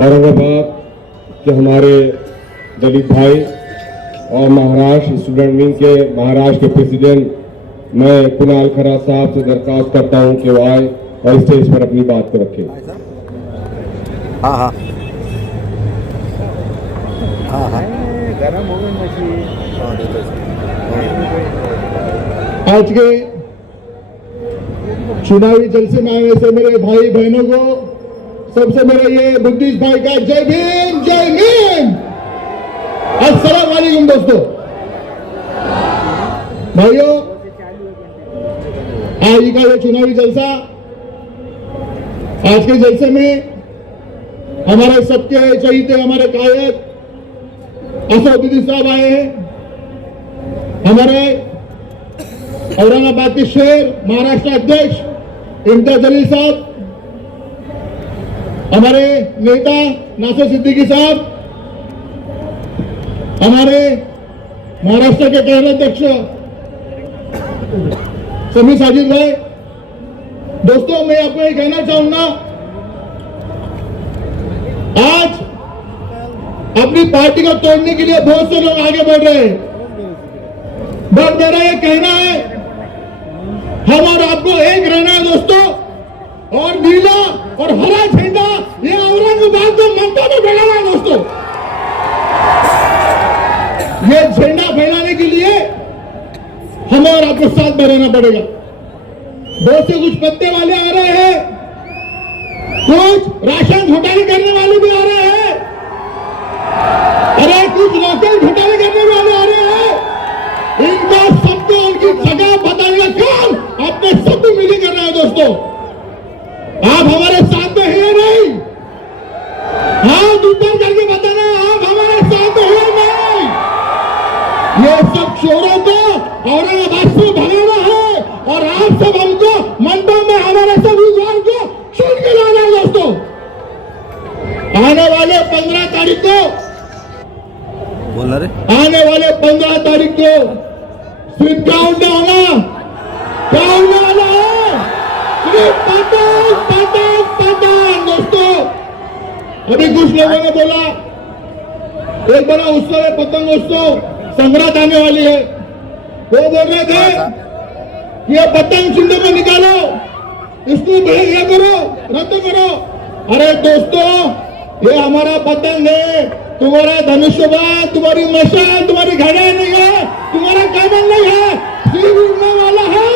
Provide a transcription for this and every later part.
औरंगाबाद के हमारे दलित भाई और महाराष्ट्र स्टूडेंट विंग के महाराष्ट्र के प्रेसिडेंट मैं कुणाल खरा साहब से दरखास्त करता हूं कि वो आए और स्टेज पर अपनी बात को रखें। हाँ हाँ हाँ हाँ आज के चुनावी जलसे में आए ऐसे मेरे भाई बहनों को सबसे मेरा ये बुद्धिस्ट भाई का जय भीम जय भीम। अस्सलाम वालेकुम दोस्तों। भाइयों, आज का ये चुनावी जलसा, आज के जलसे में हमारे सबके चहीते हमारे कायद असदुद्दीन साहब आए हैं। हमारे औरंगाबाद के शहर महाराष्ट्र अध्यक्ष इम्तियाज जलील साहब, हमारे नेता नासिर सिद्दीकी साहब, हमारे महाराष्ट्र के केंद्र अध्यक्ष समीर साजिद भाई। दोस्तों, मैं आपको ये कहना चाहूंगा, आज अपनी पार्टी को तोड़ने के लिए बहुत से लोग आगे बढ़ रहे हैं। बट मेरा ये कहना है, हम और आपको एक रहना है दोस्तों, और नीला और हरा झंडा ये औरंगाबाद को ममता में फैलाना है दोस्तों। ये झंडा फैलाने के लिए हम और आपको साथ में रहना पड़ेगा। बहुत से कुछ पत्ते वाले आ रहे हैं, कुछ राशन घोटाले करने वाले भी आ रहे हैं, अरे कुछ लोकल घोटाले करने वाले आ रहे हैं। इनको सबको उनकी जगह बताने का काम आपने सबको मिलकर करना है दोस्तों। आप हमारे साथ में हैं नहीं? हाथ ऊपर करके बताना, आप हमारे साथ में हैं नहीं? ये सब चोरों को औरंगाबाद से भगाना है और आप सब हमको मंडप में हमारे सब उम्मीदवार को चुन के लाना है दोस्तों। आने वाले 15 तारीख को बोल रहे आने वाले 15 तारीख को सिर्फ क्या होने वाला है? सिर्फ पतंग पतंग पतंग दोस्तों। अभी कुछ लोगों ने बोला एक बड़ा उत्सव है, पतंग उत्सव, संग्रात आने वाली है। वो बोल रहे थे ये पतंग चिंता में निकालो, इसको ये करो, रद्द करो। अरे दोस्तों, ये हमारा पतंग है, तुम्हारा धनुष्यबाण, तुम्हारी मशाल, तुम्हारी घड़ियां नहीं है, तुम्हारा कामन नहीं है, सिर्फ उड़ने वाला है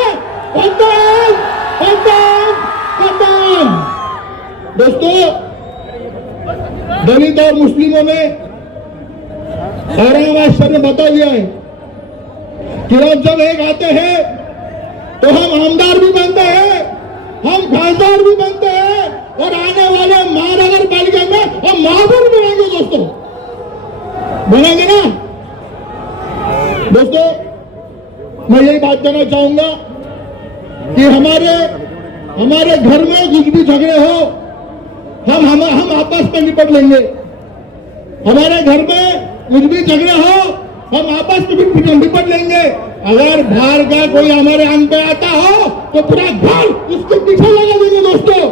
पतंग पतंग पतंग। दोस्तों, दलित और मुस्लिमों ने औरंगाबाद शहर में बता दिया है कि जब एक आते हैं तो हम आमदार भी बनते हैं, हम खासदार भी बनते हैं, और आने वाले महानगर पालिका में हम महापौर बनेंगे दोस्तों। बनेंगे ना दोस्तों? मैं यही बात कहना चाहूंगा कि हमारे घर में कुछ भी झगड़े हो, हम आपस में निपट लेंगे। हमारे घर में कुछ भी झगड़े हो, हम आपस में भी निपट लेंगे। अगर बाहर का कोई हमारे अंग पे आता हो तो पूरा घर उसके पीछे लगा देंगे दोस्तों।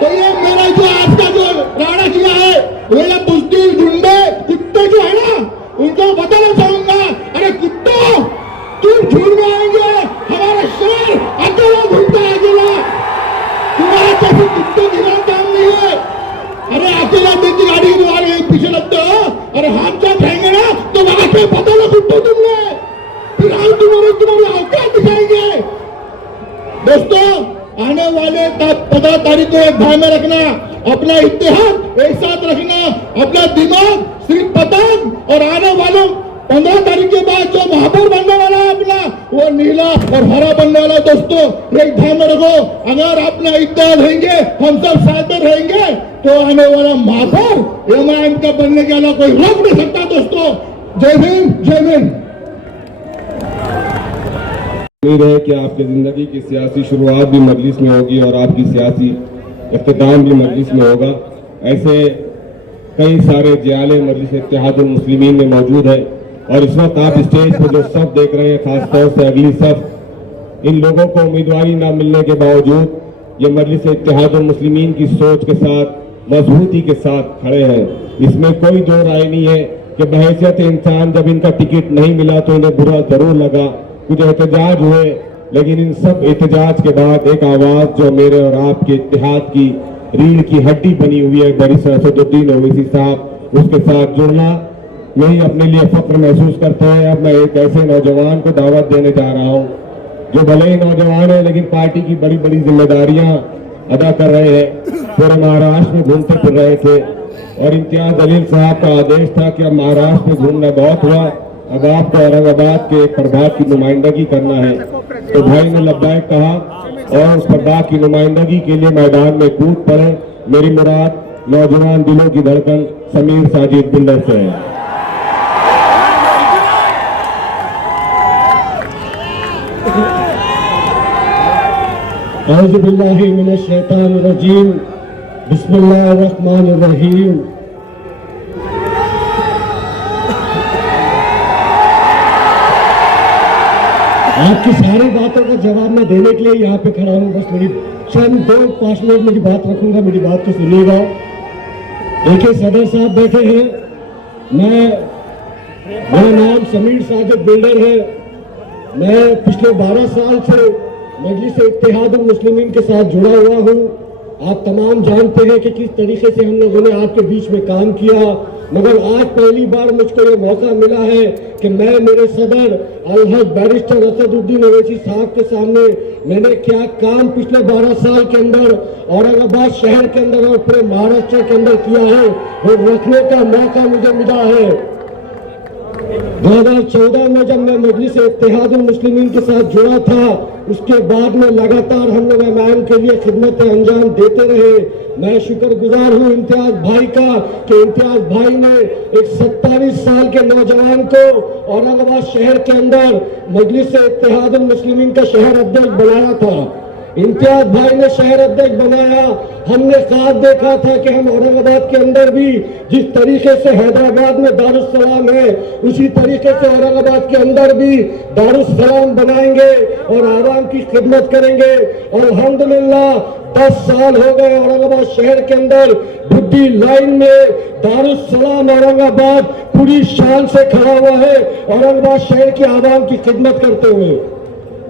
तो ये मेरा जो आज का जो राड़ा किया है, मेरा बुजदिल गुंडे कुत्ते जो है ना, उनको बताना चाहूंगा, अरे कुत्ता तुम झूठ में आएंगे, हमारा शहर अकेला घूमता है, अकेला। तुम्हारा कैसे कुत्तों की बात काम नहीं है। अरे अकेला दिन की गाड़ी तुम्हारे पीछे लगते हो, अरे हाथ जब रहेंगे ना तो वहां पे पता ना कुत्तों तुमने, फिर हम तुम्हारी औकात दिखाएंगे। दोस्तों, आने वाले 15 तारीख को एक ध्यान में रखना, अपना इतिहास एक साथ रखना, अपना दिमाग सिर्फ पतंग, और आने वाले 15 तारीख के बाद जो महापौर बनने वाला है अपना, वो नीला और हरा बनने वाला है दोस्तों। एक ध्यान में रखो, अगर अपना इतिहास रहेंगे, हम सब साथ में रहेंगे, तो आने वाला महापौर एमआईएम का बनने के अलावा कोई रोक नहीं सकता दोस्तों। जय भीम जय भीम। उम्मीद है कि आपकी जिंदगी की सियासी शुरुआत भी मजलिस में होगी और आपकी सियासी इख्तिताम भी मजलिस में होगा। ऐसे कई सारे जियाले मजलिस इत्तेहादुल मुस्लिमीन में मौजूद है, और इस वक्त आप स्टेज पर जो सब देख रहे हैं, खासतौर से अगली सफ, इन लोगों को उम्मीदवारी न मिलने के बावजूद ये मजलिस इत्तेहादुल मुस्लिमीन की सोच के साथ मजबूती के साथ खड़े हैं। इसमें कोई दो राय नहीं है कि बहैसियत इंसान जब इनका टिकट नहीं मिला तो इन्हें बुरा जरूर लगा, कुछ एहतजाज हुए, लेकिन इन सब एहतजाज के बाद एक आवाज जो मेरे और आपके इत्तेहाद की रीढ़ की हड्डी बनी हुई है बड़ी असदुद्दीन ओवैसी साहब, उसके साथ जुड़ना यही अपने लिए फख्र महसूस करते हैं। अब मैं एक ऐसे नौजवान को दावत देने जा रहा हूँ जो भले ही नौजवान है लेकिन पार्टी की बड़ी बड़ी जिम्मेदारियां अदा कर रहे हैं। पूरे महाराष्ट्र में घूमते फिर रहे थे और इम्तियाज जलील साहब का आदेश था कि अब महाराष्ट्र में घूमना बहुत हुआ, अब आपको औरंगाबाद के एक प्रभाग की नुमाइंदगी करना है। तो भाई ने लब्बैक कहा और उस प्रभाग की नुमाइंदगी के लिए मैदान में कूद पड़े। मेरी मुराद नौजवान दिलों की धड़कन समीर साजिद बिल्डर से है। औज़ु बिल्लाहि मिनश शैतानिर रजीम, बिस्मिल्लाहिर रहमानिर रहीम। आपकी सारी बातों का जवाब मैं देने के लिए यहाँ पे खड़ा हूँ। बस मेरी चंद 2-5 मिनट मेरी बात रखूंगा, मेरी बात को सुनिएगा। देखिए सदर साहब बैठे हैं, मेरा नाम समीर साजिद बिल्डर है। मैं पिछले 12 साल से मजलिस इत्तेहादुल मुस्लिमीन के साथ जुड़ा हुआ हूँ। आप तमाम जानते हैं कि किस तरीके से हम लोगों ने आपके बीच में काम किया, मगर आज पहली बार मुझको ये मौका मिला है कि मैं मेरे सदर अलहद बैरिस्टर असदुद्दीन ओवैसी साहब के सामने मैंने क्या काम पिछले 12 साल के अंदर औरंगाबाद शहर के अंदर और पूरे महाराष्ट्र के अंदर किया है वो रखने का मौका मुझे मिला है। 2014 में जब मैं मजलिस इत्तेहादुल मुस्लिमीन के साथ जुड़ा था, उसके बाद में लगातार हम लोग एमआईएम के लिए खिदमतें अंजाम देते रहे। मैं शुक्रगुजार हूँ इम्तियाज भाई का कि इम्तियाज भाई ने एक 27 साल के नौजवान को औरंगाबाद शहर के अंदर मजलिस इत्तेहादुल मुस्लिमीन का शहर अध्यक्ष बनाया था। इम्तियाज भाई ने शहर अध्यक्ष बनाया। हमने ख्वाब देखा था कि हम औरंगाबाद के अंदर भी जिस तरीके से हैदराबाद में दारुस्सलाम है उसी तरीके से औरंगाबाद के अंदर भी दारुस्सलाम बनाएंगे और आवाम की खिदमत करेंगे। और अल्हम्दुलिल्लाह 10 साल हो गए औरंगाबाद शहर के अंदर बुड्ढी लाइन में दारुस्सलाम औरंगाबाद पूरी शान से खड़ा हुआ है औरंगाबाद शहर की आवाम की खिदमत करते हुए।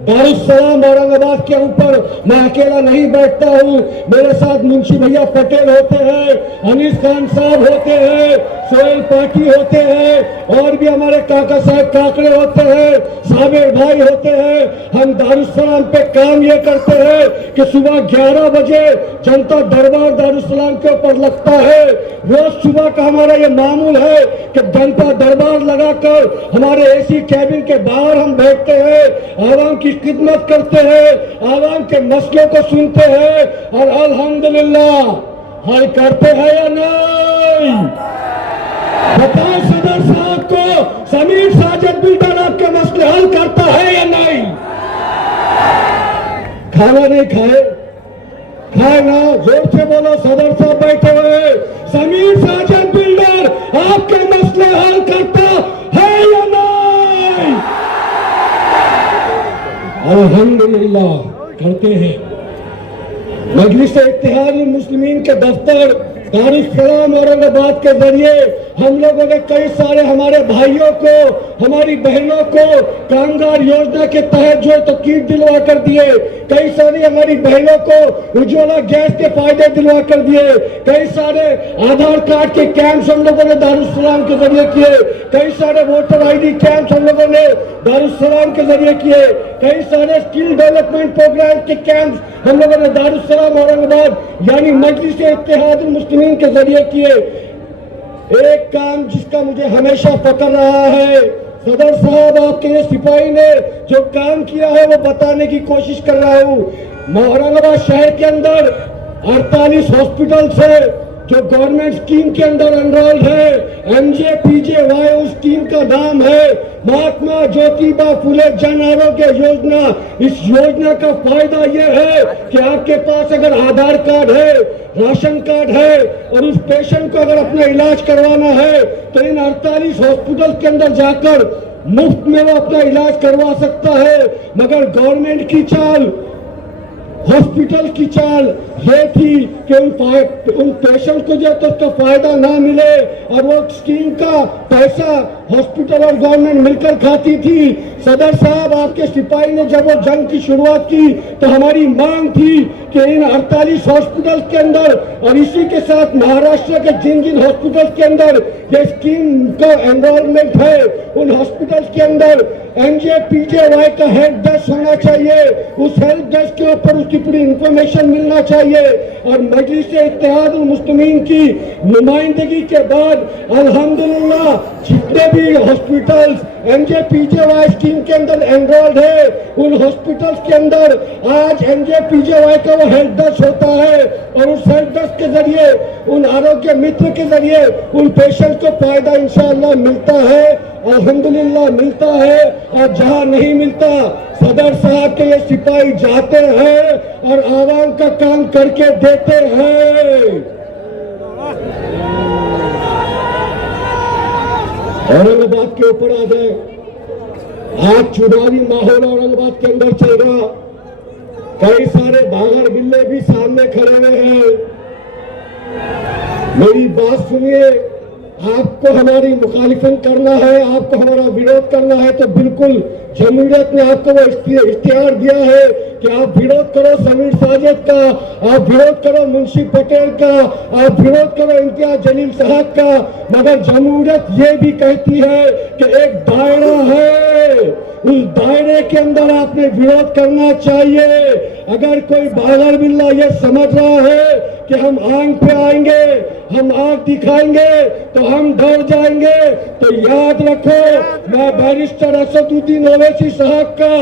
दारुस्सलाम औरंगाबाद के ऊपर मैं अकेला नहीं बैठता हूँ, मेरे साथ मुंशी भैया पटेल होते हैं, अनीस खान साहब होते हैं, सोहेल पाठी होते हैं और भी हमारे काका साहब काकड़े होते हैं, साबिर भाई होते हैं। हम दारुस्सलाम पे काम ये करते हैं कि सुबह 11 बजे जनता दरबार दारुस्सलाम के ऊपर लगता है। रोज सुबह का हमारा ये मामूल है कि जनता दरबार लगाकर हमारे एसी कैबिन के बाहर हम बैठते हैं, आवाम की खिदमत करते हैं, आवाम के मसलों को सुनते हैं और अल्हम्दुलिल्लाह हल करते हैं या नहीं? बताएं सदर साहब को, समीर साजिद बिल्डर आपके मसले हल करता है या नहीं? खाना नहीं खाए? खाए ना, जोर से बोलो। सदर साहब बैठे हुए, समीर साजिद बिल्डर आपके मसले हल करता है या नहीं? अल्हम्दुलिल्लाह करते हैं। मजलिस इत्तेहादुल मुस्लिमीन के दफ्तर दारुस्सलाम औरंगाबाद के जरिए हम लोगों ने कई सारे हमारे भाइयों को, हमारी बहनों को कामगार योजना के तहत जो तो किट दिलवा कर दिए, कई सारी हमारी बहनों को उज्ज्वला गैस के फायदे दिलवा कर दिए, कई सारे आधार कार्ड के कैंप्स हम लोगों ने दारुस्सलाम के जरिए किए, कई सारे वोटर आईडी कैंप्स हम लोगों ने दारुस्सलाम के जरिए किए, कई सारे स्किल डेवलपमेंट प्रोग्राम के कैंप्स हम लोगों ने दारुस्सलाम औरंगाबाद यानी मजलिस इत्तेहादुल मुस्लिमीन के जरिए किए। एक काम जिसका मुझे हमेशा फक्र रहा है, सदर साहब आपके ये सिपाही ने जो काम किया है वो बताने की कोशिश कर रहा हूँ। औरंगाबाद शहर के अंदर 48 हॉस्पिटल है जो गवर्नमेंट स्कीम के अंदर एनरोल्ड है। MJPJY उस स्कीम का नाम है। महात्मा ज्योतिबा फुले जन आरोग्य योजना। इस योजना का फायदा ये है कि आपके पास अगर आधार कार्ड है, राशन कार्ड है और उस पेशेंट को अगर अपना इलाज करवाना है तो इन 48 हॉस्पिटल के अंदर जाकर मुफ्त में वो अपना इलाज करवा सकता है। मगर गवर्नमेंट की चाल, हॉस्पिटल की चाल ये थी कि उन पेशेंट को जो तो उसका फायदा ना मिले और वो स्कीम का पैसा हॉस्पिटल और गवर्नमेंट मिलकर खाती थी। सदर साहब, आपके सिपाही ने जब वो जंग की शुरुआत की तो हमारी मांग थी कि इन 48 हॉस्पिटल के अंदर और इसी के साथ महाराष्ट्र के जिन जिन हॉस्पिटल के अंदर ये स्कीम का एनरोलमेंट है उन हॉस्पिटल के अंदर MJPJY का हेल्प डेस्क होना चाहिए। उस हेल्प डेस्क के ऊपर उसकी पूरी इंफॉर्मेशन मिलना चाहिए और मजलिस-ए-इत्तेहादुल मुस्लिमीन की नुमाइंदगी के बाद अल्हम्दुलिल्लाह जितने भी हॉस्पिटल्स MJPJY स्कीम के अंदर एनरोल्ड है उन हॉस्पिटल्स के अंदर आज MJPJY का वो हेल्प डेस्क होता है और उस हेल्प डेस्क के जरिए उन आरोग्य मित्र के जरिए उन पेशेंट को फायदा इंशाअल्लाह मिलता है, अल्हम्दुलिल्लाह मिलता है। और जहां नहीं मिलता सदर साहब के ये सिपाही जाते हैं और आवाम का काम करके देते हैं। औरंगाबाद के ऊपर आ गए, आज चुनावी माहौल औरंगाबाद के अंदर चल रहा, कई सारे भागड़ बिल्ले भी सामने खड़े हुए हैं। मेरी बात सुनिए, आपको हमारी मुखालिफत करना है, आपको हमारा विरोध करना है तो बिल्कुल जमहूरियत ने आपको वो इख्तियार दिया है कि आप विरोध करो समीर साजिद का, आप विरोध करो मुंशी पटेल का, आप विरोध करो इम्तियाज जलील साहब का, मगर जमहूरियत ये भी कहती है कि एक दायरा है, उस दायरे के अंदर आपने विरोध करना चाहिए। अगर कोई बागर बिल्ला ये समझ रहा है कि हम आंख पे आएंगे, हम आंख दिखाएंगे तो हम डर जाएंगे, तो याद रखो मैं बैरिस्टर असदुद्दीन ओवैसी साहब का,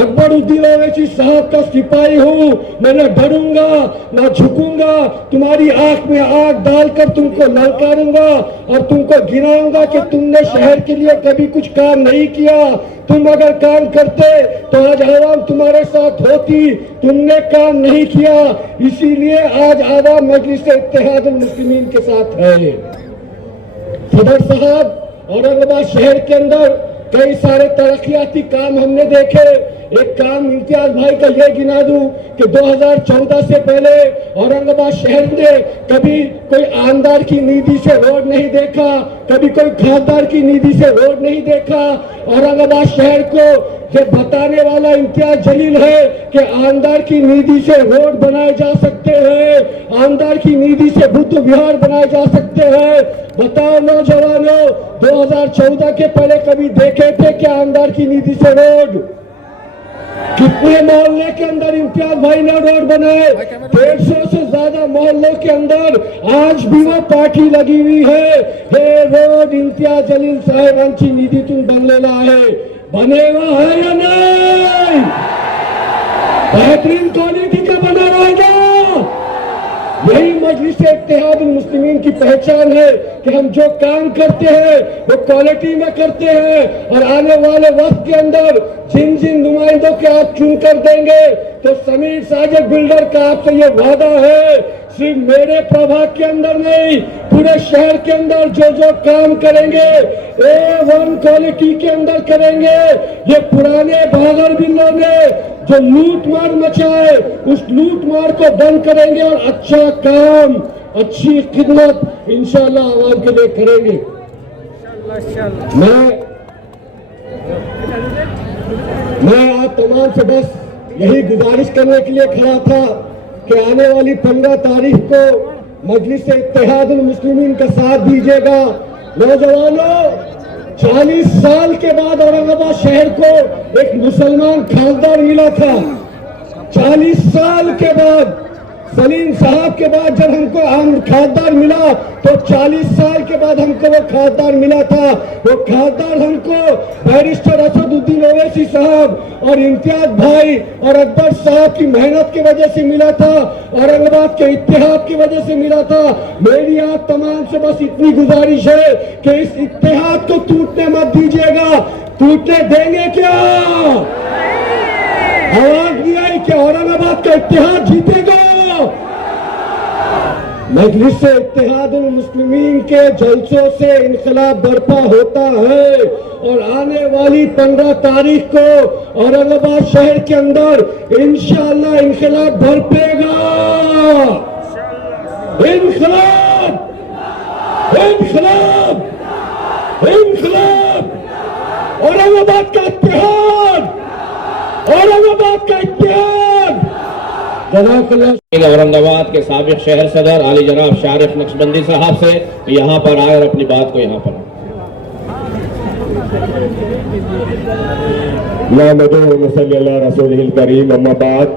अकबरुद्दीन ओवैसी साहब का सिपाही हूँ। मैं न डरूंगा न झुकूंगा, तुम्हारी आंख में आंख डालकर तुमको ललकारूंगा और तुमको गिराऊंगा कि तुमने शहर के लिए कभी कुछ काम नहीं किया। तुम अगर काम करते तो आज आवाम तुम्हारे साथ होती, तुमने काम नहीं किया, इसीलिए आज आवाम मजलिस-ए-इत्तेहादुल मुस्लिमीन के साथ है। सदर साहब, औरंगाबाद शहर के अंदर कई सारे तरक्याती काम हमने देखे। एक काम इम्तियाज भाई का ये गिना दूं कि 2014 से पहले औरंगाबाद शहर ने कभी कोई आमदार की निधि से रोड नहीं देखा, कभी कोई खासदार की निधि से रोड नहीं देखा। औरंगाबाद शहर को ये बताने वाला इम्तियाज जलील है कि आमदार की निधि से रोड बनाए जा सकते हैं, आमदार की निधि से बुद्ध विहार बनाए जा सकते हैं। बताओ नौजवानों, 2014 के पहले कभी देखे थे कि आमदार की निधि से रोड? कितने मोहल्ले के अंदर इम्तियाज भाई ने रोड बनाए? 150 से ज्यादा मोहल्लों के अंदर आज भी वो पार्टी लगी हुई है। ये रोड इम्तियाज जलील साहेबांची निधीतून बनलेला आहे, बनेगा है या नहीं? बेहतरीन क्वालिटी का बना रहेगा। यही मजलिस-ए-इत्तेहादुल मुस्लिमीन की पहचान है कि हम जो काम करते हैं वो क्वालिटी में करते हैं और आने वाले वक्त के अंदर जिन जिन नुमाइंदों के आप चुनकर देंगे तो समीर साजिद बिल्डर का आपसे ये वादा है, सिर्फ मेरे प्रभाग के अंदर नहीं पूरे शहर के अंदर जो जो काम करेंगे A1 क्वालिटी के अंदर करेंगे। ये पुराने भागर बिल्लों ने जो लूट मार मचाए उस लूट मार को बंद करेंगे और अच्छा काम, अच्छी खिदमत इंशाअल्लाह आवाम के लिए करेंगे। मैं आप तमाम से बस यही गुजारिश करने के लिए खड़ा था कि आने वाली 15 तारीख को मजलिस-ए-इत्तेहादुल मुस्लिमीन का साथ दीजिएगा। नौजवानों, 40 साल के बाद औरंगाबाद शहर को एक मुसलमान खासदार मिला था। 40 साल के बाद, सलीम साहब के बाद जब हमको खासदार मिला तो 40 साल के बाद हमको वो खासदार मिला था। वो खासदार हमको बैरिस्टर असदुद्दीन ओवैसी साहब और इम्तियाज भाई और अकबर साहब की मेहनत की वजह से मिला था, औरंगाबाद के इत्तेहाद की वजह से मिला था। मेरी आप तमाम से बस इतनी गुजारिश है कि इस इत्तेहाद को टूटने मत दीजिएगा। टूटने देंगे क्या? आवाज नहीं आई कि औरंगाबाद का इत्तेहाद जीतेगा? मजलिस इत्तेहादुल मुस्लिमीन के जलसों से इनकलाब बर्पा होता है और आने वाली 15 तारीख को औरंगाबाद शहर के अंदर इंशाअल्लाह इनकलाब बरपेगा। इनकलाब, इनकलाब, इनकलाब, औरंगाबाद का इत्तेहाद, औरंगाबाद का इत्तेहाद। औरंगाबाद के साबिक शहर सदर आली जनाब शारिफ नक्शबंदी साहब से यहाँ पर आए और अपनी बात को यहाँ पर रसूल करीम। अम्मा बाद,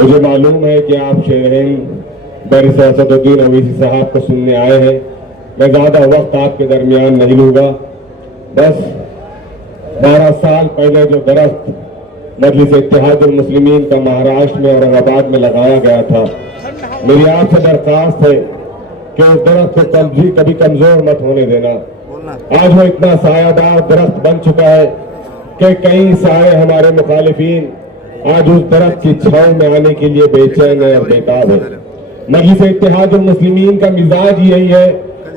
मुझे मालूम है कि आप शेर हिंद बैरिस्टर असदुद्दीन ओवैसी साहब को सुनने आए हैं। मैं ज्यादा वक्त आपके दरमियान नहीं लूंगा। बस 12 साल पहले जो दरख्त मजलिस इत्तेहादुल मुस्लिमीन का महाराष्ट्र में औरंगाबाद में लगाया गया था, मेरी आपसे दरख्वास्त है कि उस दरख्त को कभी कमजोर मत होने देना। आज वो इतना सायादार दरख्त बन चुका है कि कई सारे हमारे मुखालिफिन आज उस दरख्त की छांव में आने के लिए बेचैन है और बेताब है। मजलिस इत्तेहादुल मुस्लिमीन का मिजाज यही है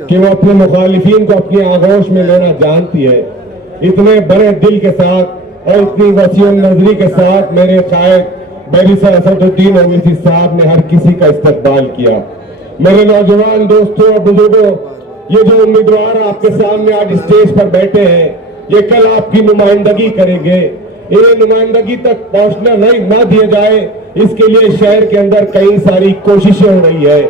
कि वो अपने मुखालिफिन को अपनी आगोश में लेना जानती है। इतने बड़े दिल के साथ और इतनी वसीअ नजरी के साथ मेरे कायद बैरिस्टर असदुद्दीन ओवैसी साहब ने हर किसी का इस्तकबाल किया। मेरे नौजवान दोस्तों और बुजुर्गों, ये जो उम्मीदवार आपके सामने आज स्टेज पर बैठे हैं, ये कल आपकी नुमाइंदगी करेंगे। इन्हें नुमाइंदगी तक पहुंचना नहीं ना दिया जाए, इसके लिए शहर के अंदर कई सारी कोशिशें हो रही है।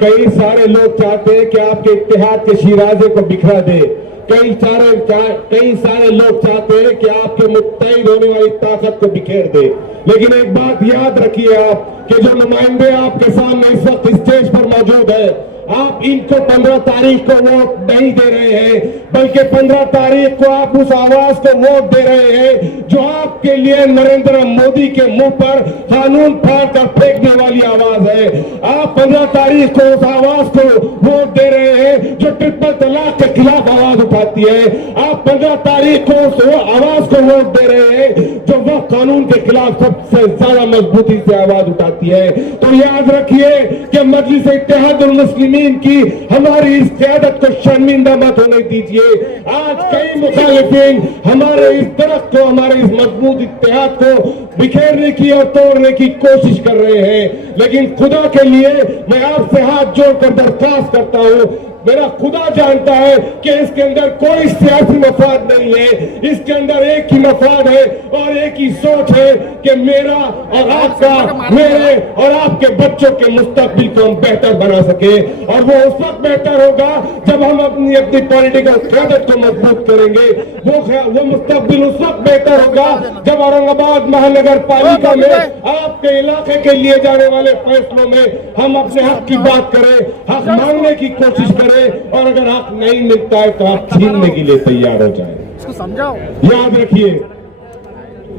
कई सारे लोग चाहते हैं कि आपके इत्तेहाद के शिराजे को बिखरा दे। कई सारे लोग चाहते हैं कि आपके मुत्तहिद होने वाली ताकत को बिखेर दे। लेकिन एक बात याद रखिए आप कि जो नुमाइंदे आपके सामने इस वक्त स्टेज पर मौजूद है, आप इनको 15 तारीख को वोट नहीं दे रहे हैं, बल्कि 15 तारीख को आप उस आवाज को वोट दे रहे हैं जो आपके लिए नरेंद्र मोदी के मुंह पर कानून फाड़ कर फेंकने वाली आवाज है। आप 15 तारीख को उस आवाज को वोट दे रहे हैं जो ट्रिपल तलाक के खिलाफ आवाज उठाती है। आप 15 तारीख को उस आवाज को वोट दे रहे हैं जो वह कानून के खिलाफ सबसे ज्यादा मजबूती से आवाज उठाती है। तो याद रखिए कि मजलिस इत्तेहादुल मुस्लिमीन की हमारी इस क़यादत को शर्मिंदा मत होने दीजिए। आज कई मुखालिफिन हमारे इस दरख्त को, हमारे इस मजबूत इत्तेहाद को बिखेरने की और तोड़ने की कोशिश कर रहे हैं। लेकिन खुदा के लिए मैं आपसे हाथ जोड़कर दरख्वास्त करता हूं, मेरा खुदा जानता है कि इसके अंदर कोई सियासी मफाद नहीं है। इसके अंदर एक ही मफाद है और एक ही सोच है कि मेरा और आपका, मेरे और आपके बच्चों के मुस्तकबिल को हम बेहतर बना सके। और वो उस वक्त बेहतर होगा जब हम अपनी पॉलिटिकल क़यादत को मजबूत करेंगे। वो मुस्तकबिल उस वक्त बेहतर होगा जब औरंगाबाद महानगर पालिका में आपके इलाके के लिए जाने वाले फैसलों में हम अपने हक की बात करें, हक मांगने की कोशिश करें, और अगर हक नहीं मिलता है तो आप छीनने के लिए तैयार हो जाए। इसको समझाओ। याद रखिए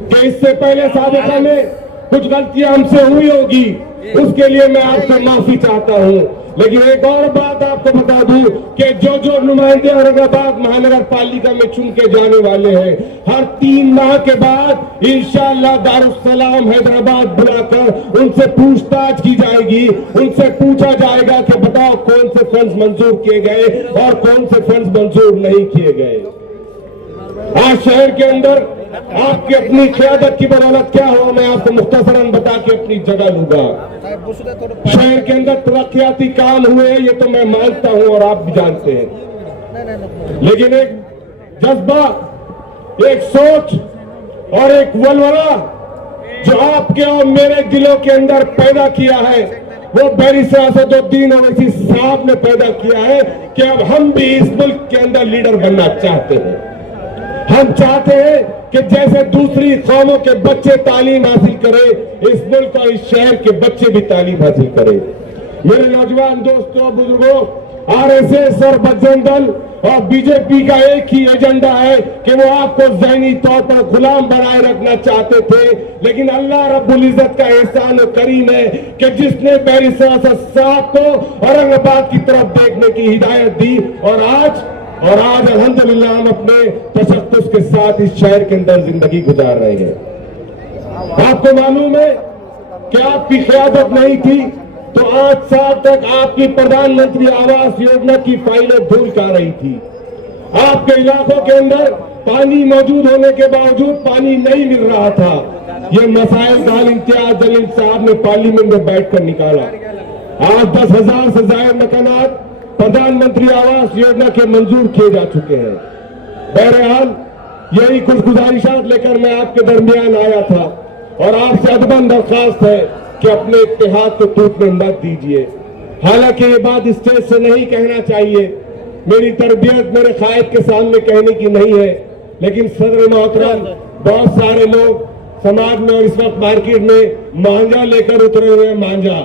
कि इससे पहले साबिका में कुछ गलतियां हमसे हुई होगी, उसके लिए मैं आपसे माफी चाहता हूं। लेकिन एक और बात आपको बता दूं कि जो नुमाइंदे औरंगाबाद महानगर पालिका में चुन के जाने वाले हैं, हर 3 माह के बाद इंशाअल्लाह दारुस्सलाम हैदराबाद बुलाकर उनसे पूछताछ की जाएगी। उनसे पूछा जाएगा कि बताओ कौन से फंड्स मंजूर किए गए और कौन से फंड्स मंजूर नहीं किए गए। आज शहर के अंदर आपकी अपनी क़यादत की बदौलत क्या हो, मैं आपको मुख्तसरन बता के अपनी जगह लूंगा। शहर के अंदर तरक्याती काम हुए, ये तो मैं मानता हूं और आप भी जानते हैं। लेकिन एक जज्बा, एक सोच और एक वलवला जो आपके और मेरे दिलों के अंदर पैदा किया है, वो बैरिस्टर असदुद्दीन ओवैसी साहब ने पैदा किया है कि अब हम भी इस मुल्क के अंदर लीडर बनना चाहते हैं। हम चाहते हैं कि जैसे दूसरी कौमों के बच्चे तालीम हासिल करें, इस मुल्क और इस शहर के बच्चे भी तालीम हासिल करें। मेरे नौजवान दोस्तों, बुजुर्गों, आरएसएस और बजरंग दल और बीजेपी का एक ही एजेंडा है कि वो आपको ज़हनी तौर पर गुलाम बनाए रखना चाहते थे। लेकिन अल्लाह रब्बुल इज्जत का एहसान और करीम है कि जिसने बैरिस्टर असद साहब को औरंगाबाद की तरफ देखने की हिदायत दी और आज अल्हम्दुलिल्लाह हम अपने तशक्कुस के साथ इस शहर के अंदर जिंदगी गुजार रहे हैं। आपको मालूम है कि आपकी क़यादत नहीं थी तो 8 साल तक आपकी प्रधानमंत्री आवास योजना की फाइलें धूल खा रही थी। आपके इलाकों के अंदर पानी मौजूद होने के बावजूद पानी नहीं मिल रहा था। ये मसाइल दाल इम्तियाज जलील साहब ने पार्लियामेंट में बैठकर निकाला। आज 10,000 से ज्यादा मकानात प्रधानमंत्री आवास योजना के मंजूर किए जा चुके हैं। बहरहाल यही कुछ गुजारिशात लेकर मैं आपके दरमियान आया था और आपसे अदबन दरखास्त है कि अपने इत्तेहाद को टूटने मत दीजिए। हालांकि ये बात स्टेज से नहीं कहना चाहिए, मेरी तरबियत मेरे कायद के सामने कहने की नहीं है, लेकिन सदर मोहतरम बहुत सारे लोग समाज में और इस वक्त मार्केट में मांझा लेकर उतरे हुए हैं। मांझा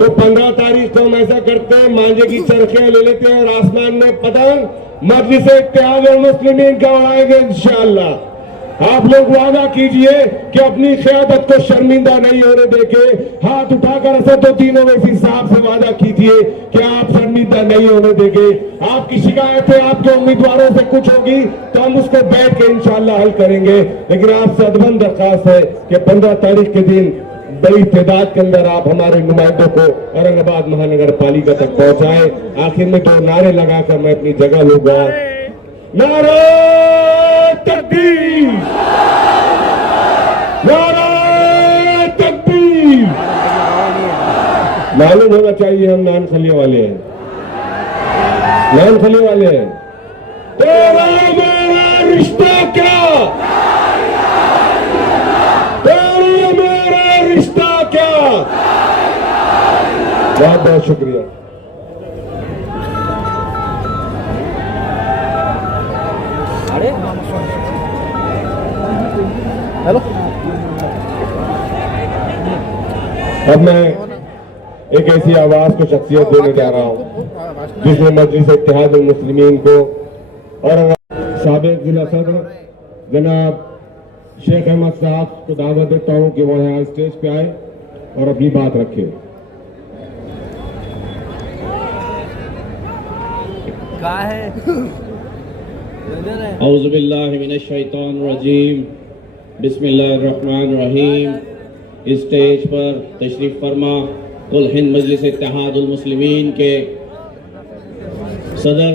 तो 15 तारीख को हम ऐसा करते हैं, मांझे की चरखियां ले लेते हैं और आसमान में पतंग मजलिस इत्तेहाद और मुस्लिमीन का उड़ाएंगे इंशाअल्लाह। आप लोग वादा कीजिए कि अपनी क़यादत को शर्मिंदा नहीं होने देंगे। हाथ उठाकर असदुद्दीन ओवैसी साहब से वादा कीजिए कि आप शर्मिंदा नहीं होने देंगे। आपकी शिकायतें आपके उम्मीदवारों से कुछ होगी तो हम उसको बैठ के इंशाअल्लाह हल करेंगे, लेकिन आपसे अदबन दरखास्त है कि 15 तारीख के दिन बड़ी तादाद के अंदर आप हमारे नुमाइंदों को औरंगाबाद महानगर पालिका तक पहुंचाए। आखिर में 2 नारे लगाकर मैं अपनी जगह लूंगा। नारे तकबीर, नारे तकबीर। मालूम होना चाहिए हम नान खली वाले हैं, नान खली वाले हैं। तेरा मेरा रिश्ता क्या, तेरा मेरा रिश्ता क्या। बहुत बहुत शुक्रिया। हेलो, अब मैं एक ऐसी आवाज को शख्सियत देने जा रहा हूं जिसमें मजलिस इत्तेहाद मुस्लिमीन को और साबिक जिला सदर जनाब शेख अहमद साहब को दावत देता हूं कि वो यहाँ स्टेज पे आए और अपनी बात रखें। कहाँ है? औज़ुबिल्लाहि मिनश्शैतानिर्रजीम, बिस्मिल्लाहिर्रहमानिर्रहीम। स्टेज पर तशरीफ फरमा कुल हिंद मजलिस इत्तेहादुल मुस्लिमीन के सदर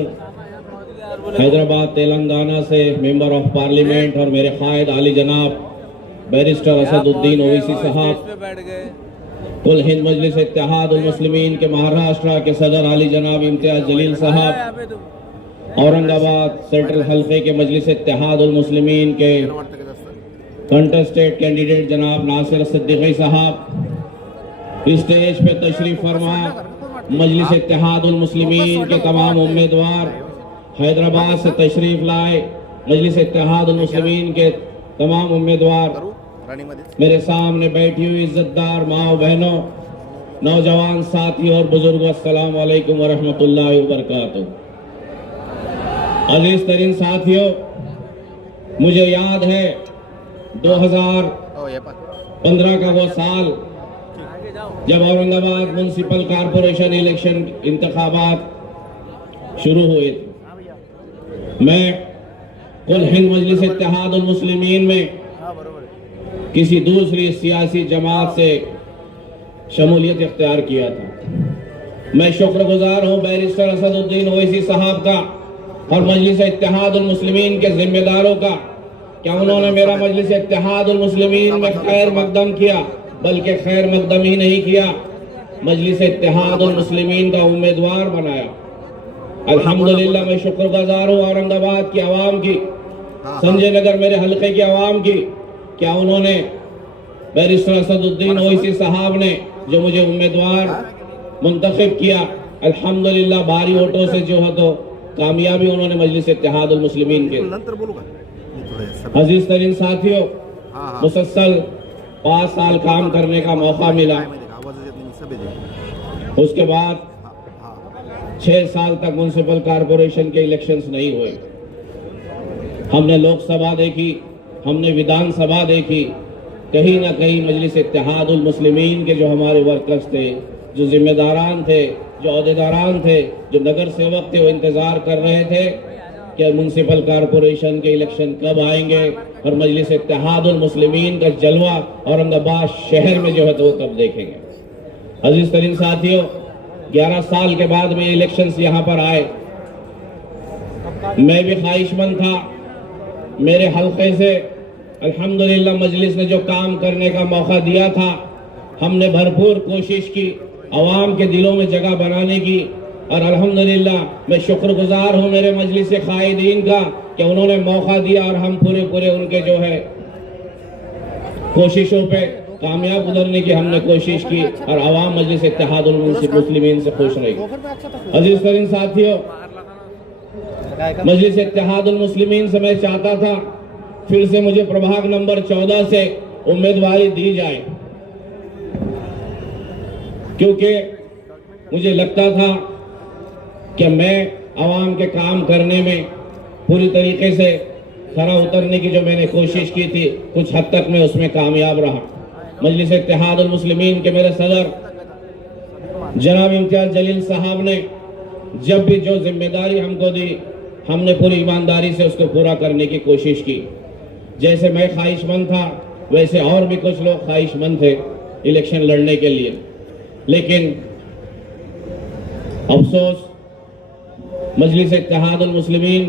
हैदराबाद तेलंगाना से मेंबर ऑफ पार्लियामेंट और मेरे कायद आली जनाब बैरिस्टर असदुद्दीन ओवैसी साहब, कुल हिंद मजलिस इत्तेहादुल मुस्लिमीन के महाराष्ट्र के सदर आली जनाब इम्तियाज जलील साहब, औरंगाबाद सेंट्रल हल्के के मजलिस इत्तेहादुल मुस्लिमीन के कंटेस्टेड कैंडिडेट जनाब नासिर सिद्दीकी साहब, स्टेज पे तशरीफ फरमा मजलिस इत्तेहादुल मुस्लिमीन के तमाम उम्मीदवार, हैदराबाद से तशरीफ लाए मजलिस इत्तेहादुल मुस्लिमीन के तमाम उम्मीदवार, मेरे सामने बैठी हुई इज्जतदार माओ बहनों, नौजवान साथी और बुजुर्गों, अस्सलाम वालेकुम व रहमतुल्लाहि व बरकातुहू। अजीज तरीन साथियों, मुझे याद है 2015 का वो साल जब औरंगाबाद म्युनिसिपल कॉरपोरेशन इलेक्शन इंतखाबात शुरू हुए थे। मैं कुल हिंद मजलिस इत्तेहादुल मुस्लिमीन में किसी दूसरी सियासी जमात से शमूलियत इख्तियार किया था। मैं शुक्रगुजार हूँ बैरिस्टर असदुद्दीन ओवैसी साहब का और मजलिस इत्तेहादुल मुस्लिमीन के जिम्मेदारों का, क्या उन्होंने मेरा मजलिस इत्तेहादुल मुस्लिमीन में खैर मकदम किया, बल्कि खैर मकदम ही नहीं किया, मजलिस इत्तेहादुल मुस्लिमीन का उम्मीदवार बनाया। अल्हम्दुलिल्लाह मैं शुक्रगुजार हूँ औरंगाबाद की आवाम की, संजय नगर मेरे हल्के की आवाम की, क्या उन्होंने बैरिस्टर असदुद्दीन ओवैसी साहब ने जो मुझे उम्मीदवार मुंतखब किया, अल्हम्दुलिल्लाह भारी वोटों से जो है तो कामयाबी उन्होंने मजलिस इत्तेहादुल मुस्लिमीन के। अजीज तरीन साथियों, मुसलसल 5 साल काम करने का मौका मिला। उसके बाद 6 साल तक म्युनिसिपल कॉरपोरेशन के इलेक्शंस नहीं हुए। हमने लोकसभा देखी, हमने विधानसभा देखी, कहीं ना कहीं मजलिस इत्तेहादुल मुस्लिमीन के जो हमारे वर्कर्स थे, जो जिम्मेदारान थे, जो अहदेदारान थे, जो नगर सेवक थे, वो इंतजार कर रहे थे कि म्युनिसिपल कॉरपोरेशन के इलेक्शन कब आएंगे और मजलिस इत्तेहादुल मुस्लिमीन का जलवा औरंगाबाद शहर में जो है तो वो कब देखेंगे। अजीज तरीन साथियों, 11 साल के बाद में इलेक्शंस यहाँ पर आए। मैं भी ख्वाहिशमंद था। मेरे हल्के से अल्हम्दुलिल्लाह मजलिस ने जो काम करने का मौका दिया था, हमने भरपूर कोशिश की अवाम के दिलों में जगह बनाने की। और अल्हम्दुलिल्लाह मैं शुक्रगुजार हूँ मेरे मजलिस से कायदीन का कि उन्होंने मौका दिया और हम पूरे उनके जो है कोशिशों पे कामयाब उतरने की हमने कोशिश की और अवाम मजलिस इत्तेहादुल मुस्लिमीन से खुश रही। अजीज तरीन साथियों, मजलिस इत्तेहादुल मुस्लिमीन से मैं चाहता था फिर से मुझे प्रभाग नंबर 14 से उम्मीदवारी दी जाए, क्योंकि मुझे लगता था कि मैं अवाम के काम करने में पूरी तरीके से खरा उतरने की जो मैंने कोशिश की थी, कुछ हद तक मैं उसमें कामयाब रहा। मजलिस इत्तेहादुल मुस्लिमीन के मेरे सदर जनाब इम्तियाज जलील साहब ने जब भी जो जिम्मेदारी हमको दी, हमने पूरी ईमानदारी से उसको पूरा करने की कोशिश की। जैसे मैं ख्वाहिशमंद था, वैसे और भी कुछ लोग ख्वाहिशमंद थे इलेक्शन लड़ने के लिए, लेकिन अफसोस मजलिस इत्तेहादुल मुस्लिमीन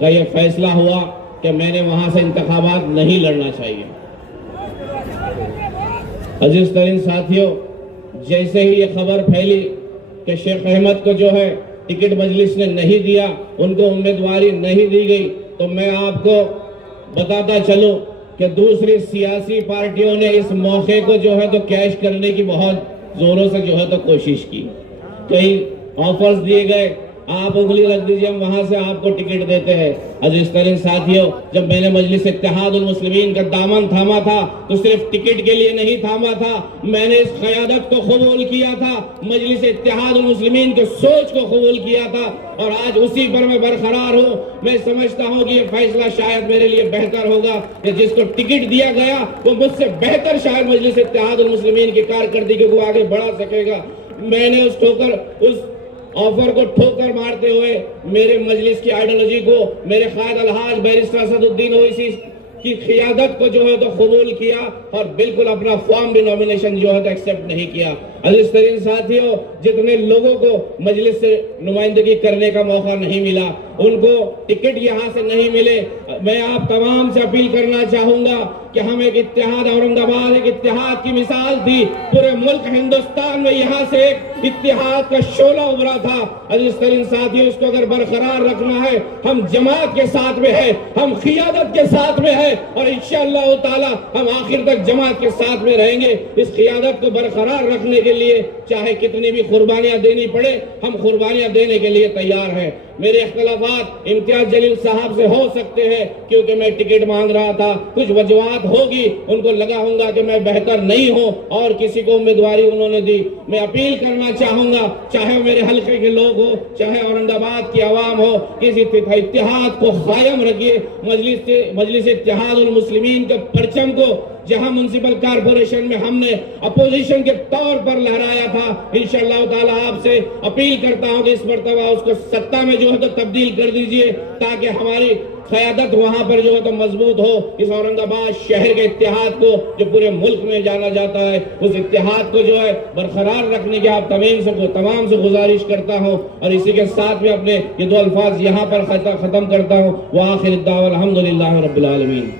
का यह फैसला हुआ कि मैंने वहां से इंतखाबात नहीं लड़ना चाहिए। अजीज तरीन साथियों, जैसे ही ये खबर फैली कि शेख अहमद को जो है टिकट मजलिस ने नहीं दिया, उनको उम्मीदवारी नहीं दी गई, तो मैं आपको बताता चलूं कि दूसरी सियासी पार्टियों ने इस मौके को जो है तो कैश करने की बहुत जोरों से जो है तो कोशिश की। कई ऑफर्स दिए गए, आप उंगली रख दीजिए, हम वहां से आपको टिकट देते हैं। अजीज तरीन साथियों, जब मैंने मजलिस इत्तेहादुल मुस्लिमीन का दामन थामा था तो सिर्फ टिकट के लिए नहीं थामा था, मैंने इस क़यादत को कबूल किया था, मजलिस इत्तेहादुल मुस्लिमीन के सोच को कबूल किया था और आज उसी पर मैं बरकरार हूँ। मैं समझता हूँ कि ये फैसला शायद मेरे लिए बेहतर होगा कि जिसको टिकट दिया गया वो मुझसे बेहतर शायद मजलिस इत्तेहादुल मुस्लिमीन की कारकर्दगी को आगे बढ़ा सकेगा। मैंने उस ऑफर को ठोकर मारते हुए मेरे मजलिस की आइडियोलॉजी को, मेरे कायद अलहाज बैरिस्टर असदुद्दीन ओवैसी की क़ियादत को जो है तो कबूल किया और बिल्कुल अपना फॉर्म भी नॉमिनेशन जो है तो एक्सेप्ट नहीं किया। अजीज तरीन साथियों, जितने लोगों को मजलिस से नुमाइंदगी करने का मौका नहीं मिला, उनको टिकट यहाँ से नहीं मिले, मैं आप तमाम से अपील करना चाहूंगा कि हम एक इत्तेहाद, औरंगाबाद एक इत्तेहाद की मिसाल थी, पूरे मुल्क हिंदुस्तान में यहाँ से एक इत्तेहाद का शोला उभरा था। अजीज तरीन साथियों, इसको अगर बरकरार रखना है, हम जमात के साथ में है, हम क़ियादत के साथ में है और इंशाअल्लाह ताला हम आखिर तक जमात के साथ में रहेंगे। इस क़ियादत को बरकरार रखने के लिए चाहे कितनी भी कुर्बानियां देनी पड़े, हम कुर्बानियां देने के लिए तैयार हैं। मेरे इख्तलाफात इम्तियाज जलील साहब से हो सकते हैं क्योंकि मैं टिकट मांग रहा था, कुछ वजूहात होगी, उनको लगा होगा कि मैं बेहतर नहीं हूं और किसी को उम्मीदवारी उन्होंने दी। मैं अपील करना चाहूंगा, चाहे मेरे हल्के के लोग हो, चाहे औरंगाबाद की आवाम हो, किसी इत्तेहाद को कायम रखिए। मजलिस इत्तेहादुल मुस्लिमीन के परचम को जहां म्युनिसिपल कॉर्पोरेशन में हमने अपोजिशन के तौर पर लहराया था, इंशाअल्लाह ताला आपसे अपील करता हूं कि इस मर्तबा उसको सत्ता में जो है तो तब्दील कर दीजिए ताकि हमारी क़यादत वहां पर जो है तो मजबूत हो। इस औरंगाबाद शहर के इत्तेहाद को जो पूरे मुल्क में जाना जाता है, उस इत्तेहाद को जो है बरकरार रखने की आप तमाम से गुजारिश करता हूं और इसी के साथ में अपने ये दो अल्फाज यहाँ पर खत्म करता हूँ। व आखिर दावा अल्हम्दुलिल्लाह रब्बिल आलमीन।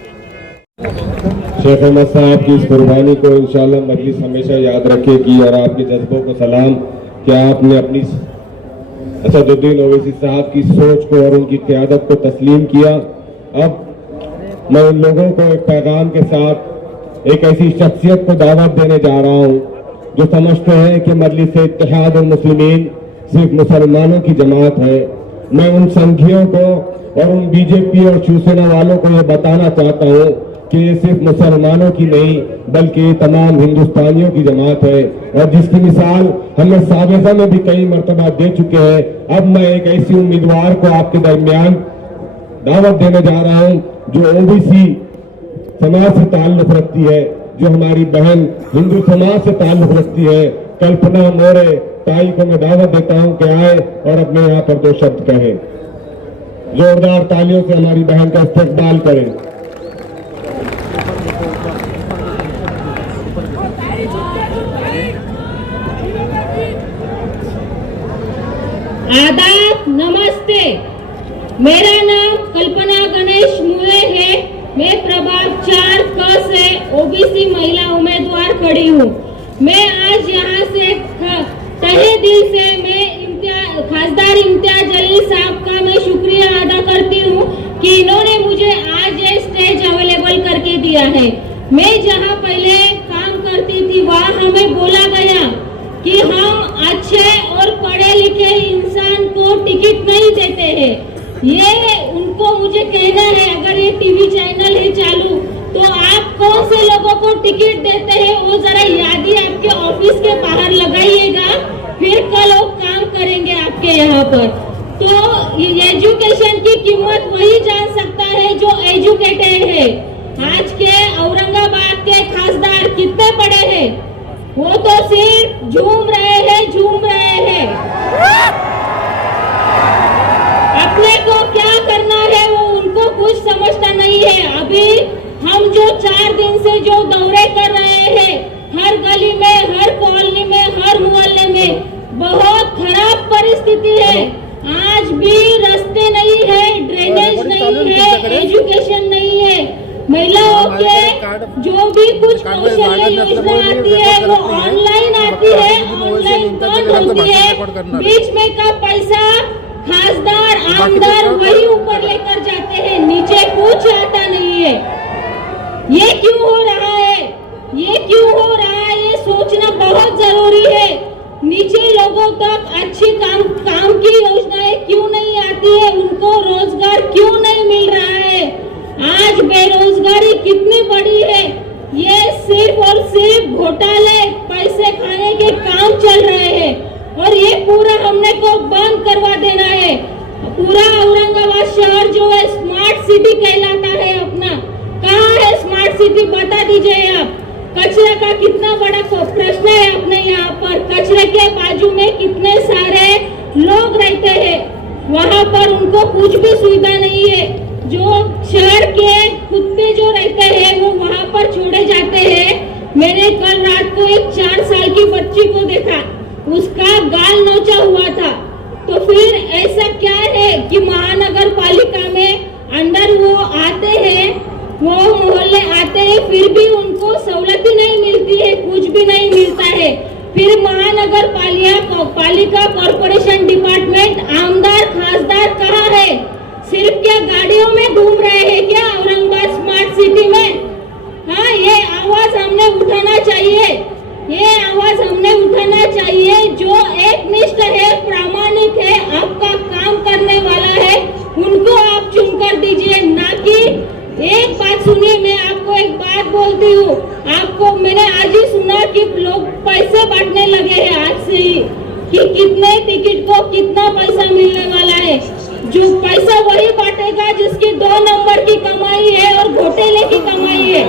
शेख अहमद साहब की इस कुर्बानी को इंशाअल्लाह मजलिस हमेशा याद रखेगी और आपके जज्बों को सलाम कि आपने अपनी असदुद्दीन ओवैसी साहब की सोच को और उनकी क़यादत को तस्लीम किया। अब मैं उन लोगों को एक पैगाम के साथ एक ऐसी शख्सियत को दावत देने जा रहा हूँ जो समझते हैं कि मजलिस इत्तेहादुल मुस्लिमीन सिर्फ मुसलमानों की जमात है। मैं उन संघियों को और उन बीजेपी और शिवसेना वालों को यह बताना चाहता हूँ कि ये सिर्फ मुसलमानों की नहीं बल्कि तमाम हिंदुस्तानियों की जमात है और जिसकी मिसाल हमने साबिक़ा में भी कई मरतबा दे चुके हैं। अब मैं एक ऐसी उम्मीदवार को आपके दरमियान दावत देने जा रहा हूं जो ओबीसी समाज से ताल्लुक रखती है, जो हमारी बहन हिंदू समाज से ताल्लुक रखती है। कल्पना मोरे ताई को मैं दावत देता हूं कि आए और अपने यहाँ पर दो शब्द कहें। जोरदार तालियों से हमारी बहन का इस्तकबाल करें। आदाब, नमस्ते। मेरा नाम कल्पना गणेश मुए है। मैं प्रभाग 4 क से ओबीसी महिला उम्मीदवार खड़ी हूँ। मैं आज यहाँ से तहे दिल से मैं खासदार इम्तियाज जलील साहब का मैं शुक्रिया अदा करती हूँ कि इन्होंने मुझे आज ये स्टेज अवेलेबल करके दिया है। मैं जहाँ पहले काम करती थी वहाँ हमें बोला गया कि हम अच्छे और पढ़े लिखे इंसान को टिकट नहीं देते हैं। ये उनको मुझे कहना है, अगर ये टीवी चैनल है चालू तो आप कौन से लोगों को टिकट देते हैं वो जरा यादी आपके ऑफिस के बाहर लगाइएगा, फिर कल लोग काम करेंगे आपके यहाँ पर। तो एजुकेशन की कीमत वही जान सकता है जो एजुकेटेड है। आज के औरंगाबाद के खासदार कितने पढ़े हैं? वो तो सिर्फ झूम रहे हैं। अपने को क्या करना है वो उनको कुछ समझता नहीं है। अभी हम जो 4 दिन से जो दौरे कर रहे हैं, हर गली में, हर कॉलोनी में, हर मोहल्ले में बहुत खराब परिस्थिति है। आज भी रास्ते नहीं है, ड्रेनेज नहीं है, एजुकेशन नहीं है। महिलाओं के जो भी कुछ कौशल्य योजना आती है वो ऑनलाइन आती है, ऑनलाइन बंद होती है। बीच में का पैसा खासदार आमदार वही ऊपर लेकर जाते हैं, नीचे कुछ आता नहीं है। ये क्यों हो रहा है? ये सोचना बहुत जरूरी है। नीचे लोगों तक अच्छी काम की योजनाएं क्यों नहीं आती है? उनको रोजगार क्यों नहीं मिल रहा है? आज बेरोजगारी कितनी बड़ी है? ये सिर्फ और सिर्फ घोटाले, पैसे खाने के काम चल रहे हैं और ये पूरा हमने को बंद करवा देना है। पूरा औरंगाबाद शहर जो है स्मार्ट सिटी कहलाता है अपना। कहाँ है स्मार्ट सिटी? बता दीजिए आप। कचरे का कितना बड़ा प्रश्न है अपने यहाँ पर। कचरे के बाजू में कितने सारे लोग रहते हैं, वहाँ पर उनको कुछ भी सुविधा नहीं है। जो शहर के कुत्ते जो रहते हैं वो वहाँ पर छोड़े जाते हैं। मैंने कल रात को एक 4 साल की बच्ची को देखा, उसका गाल नोचा हुआ था। तो फिर ऐसा क्या है कि महानगर पालिका में अंदर वो आते हैं, वो मोहल्ले आते हैं, फिर भी उनको सहूलतें नहीं मिलती है, कुछ भी नहीं मिलता है। फिर महानगर पालिका कॉर्पोरेशन डिपार्टमेंट आमदार खासदार कहाँ है? सिर्फ क्या गाड़ियों में घूम रहे हैं क्या औरंगाबाद स्मार्ट सिटी में? हाँ, ये आवाज हमने उठाना चाहिए। ये आवाज हमने उठाना चाहिए। जो एकनिष्ठ है, प्रामाणिक है, आपका काम करने वाला है, उनको आप चुनकर दीजिए। ना कि एक बात सुनिए, मैं आपको एक बात बोलती हूँ। आपको मैंने आज ही सुना कि लोग पैसे बांटने लगे हैं आज से ही कि कितने टिकट को कितना पैसा मिलने वाला है। जो पैसा वही बांटेगा जिसकी 2 नंबर की कमाई है और घोटाले की कमाई है।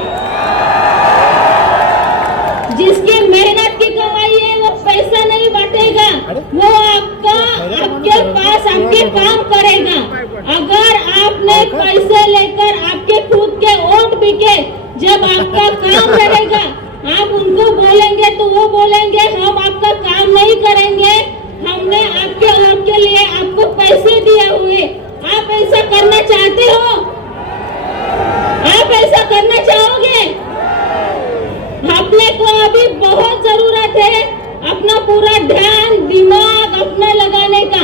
जिसकी मेहनत की कमाई है वो पैसा नहीं बांटेगा, वो आपके पास आपके काम करेगा। अगर आपने पैसे लेकर आपके खुद के वोट बिके, जब आपका काम रहेगा आप उनको बोलेंगे तो वो बोलेंगे हम आपका काम नहीं करेंगे, हमने आपके वोट के लिए आपको पैसे दिए हुए। आप ऐसा करना चाहते हो? आप ऐसा करना चाहोगे? अपने को अभी बहुत जरूरत है अपना पूरा ध्यान दिमाग अपना लगाने का।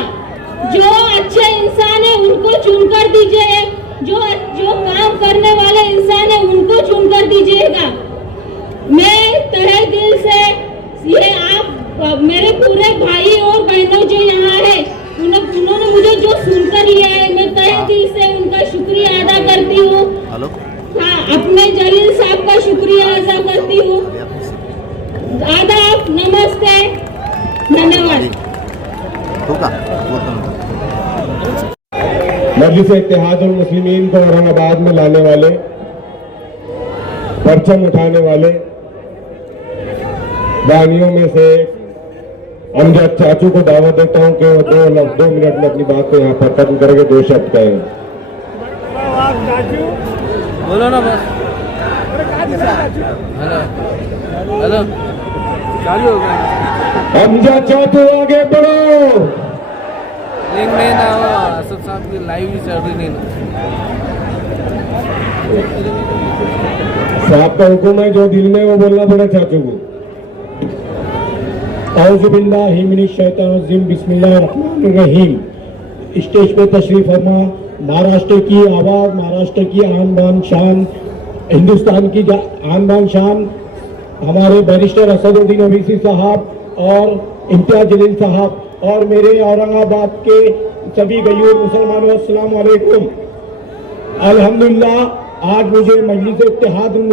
जो अच्छे इंसान है उनको चुनकर दीजिए, जो काम करने वाले इंसान है उनको चुनकर दीजिएगा। मैं तहे दिल से ये आप मेरे पूरे भाई और बहनों जो यहाँ है उन्होंने मुझे जो सुनकर लिया है, मैं तहे दिल से उनका शुक्रिया अदा करती हूँ। हाँ, अपने जलील साहब का शुक्रिया अदा करती हूँ। आदाब, नमस्ते, धन्यवाद। मजलिस इत्तेहादुल मुस्लिमीन को औरंगाबाद में लाने वाले, परचम उठाने वाले बानियों में से अमजद चाचू को दावत देता हूं कि वो 2 मिनट में अपनी बात को यहाँ पर खत्म करके 2 शब्द कहें। बोलो ना बस। हेलो चालू हो गया। अमजद चाचू आगे बढ़ो, लिंक नहीं ना वो असद साहब की लाइव ही चल रही नहीं ना। साहब का हुक्म है, जो दिल में वो बोलना पड़ा चाचू को। औज़ुबिल्लाहिमिनश्शैतानिर्रजीम, बिस्मिल्लाहिर्रहमानिर्रहीम। स्टेज पे तशरीफ फरमा, महाराष्ट्र की आवाज, महाराष्ट्र की आन बान शान, हिंदुस्तान की आन बान शान हमारे बैरिस्टर असदुद्दीन ओवैसी साहब और इम्तियाज जलील साहब और मेरे औरंगाबाद के सभी गयूर मुसलमानों, अस्सलाम वालेकुम। अल्हम्दुलिल्लाह आज मुझे मजलिस इत्तेहादुल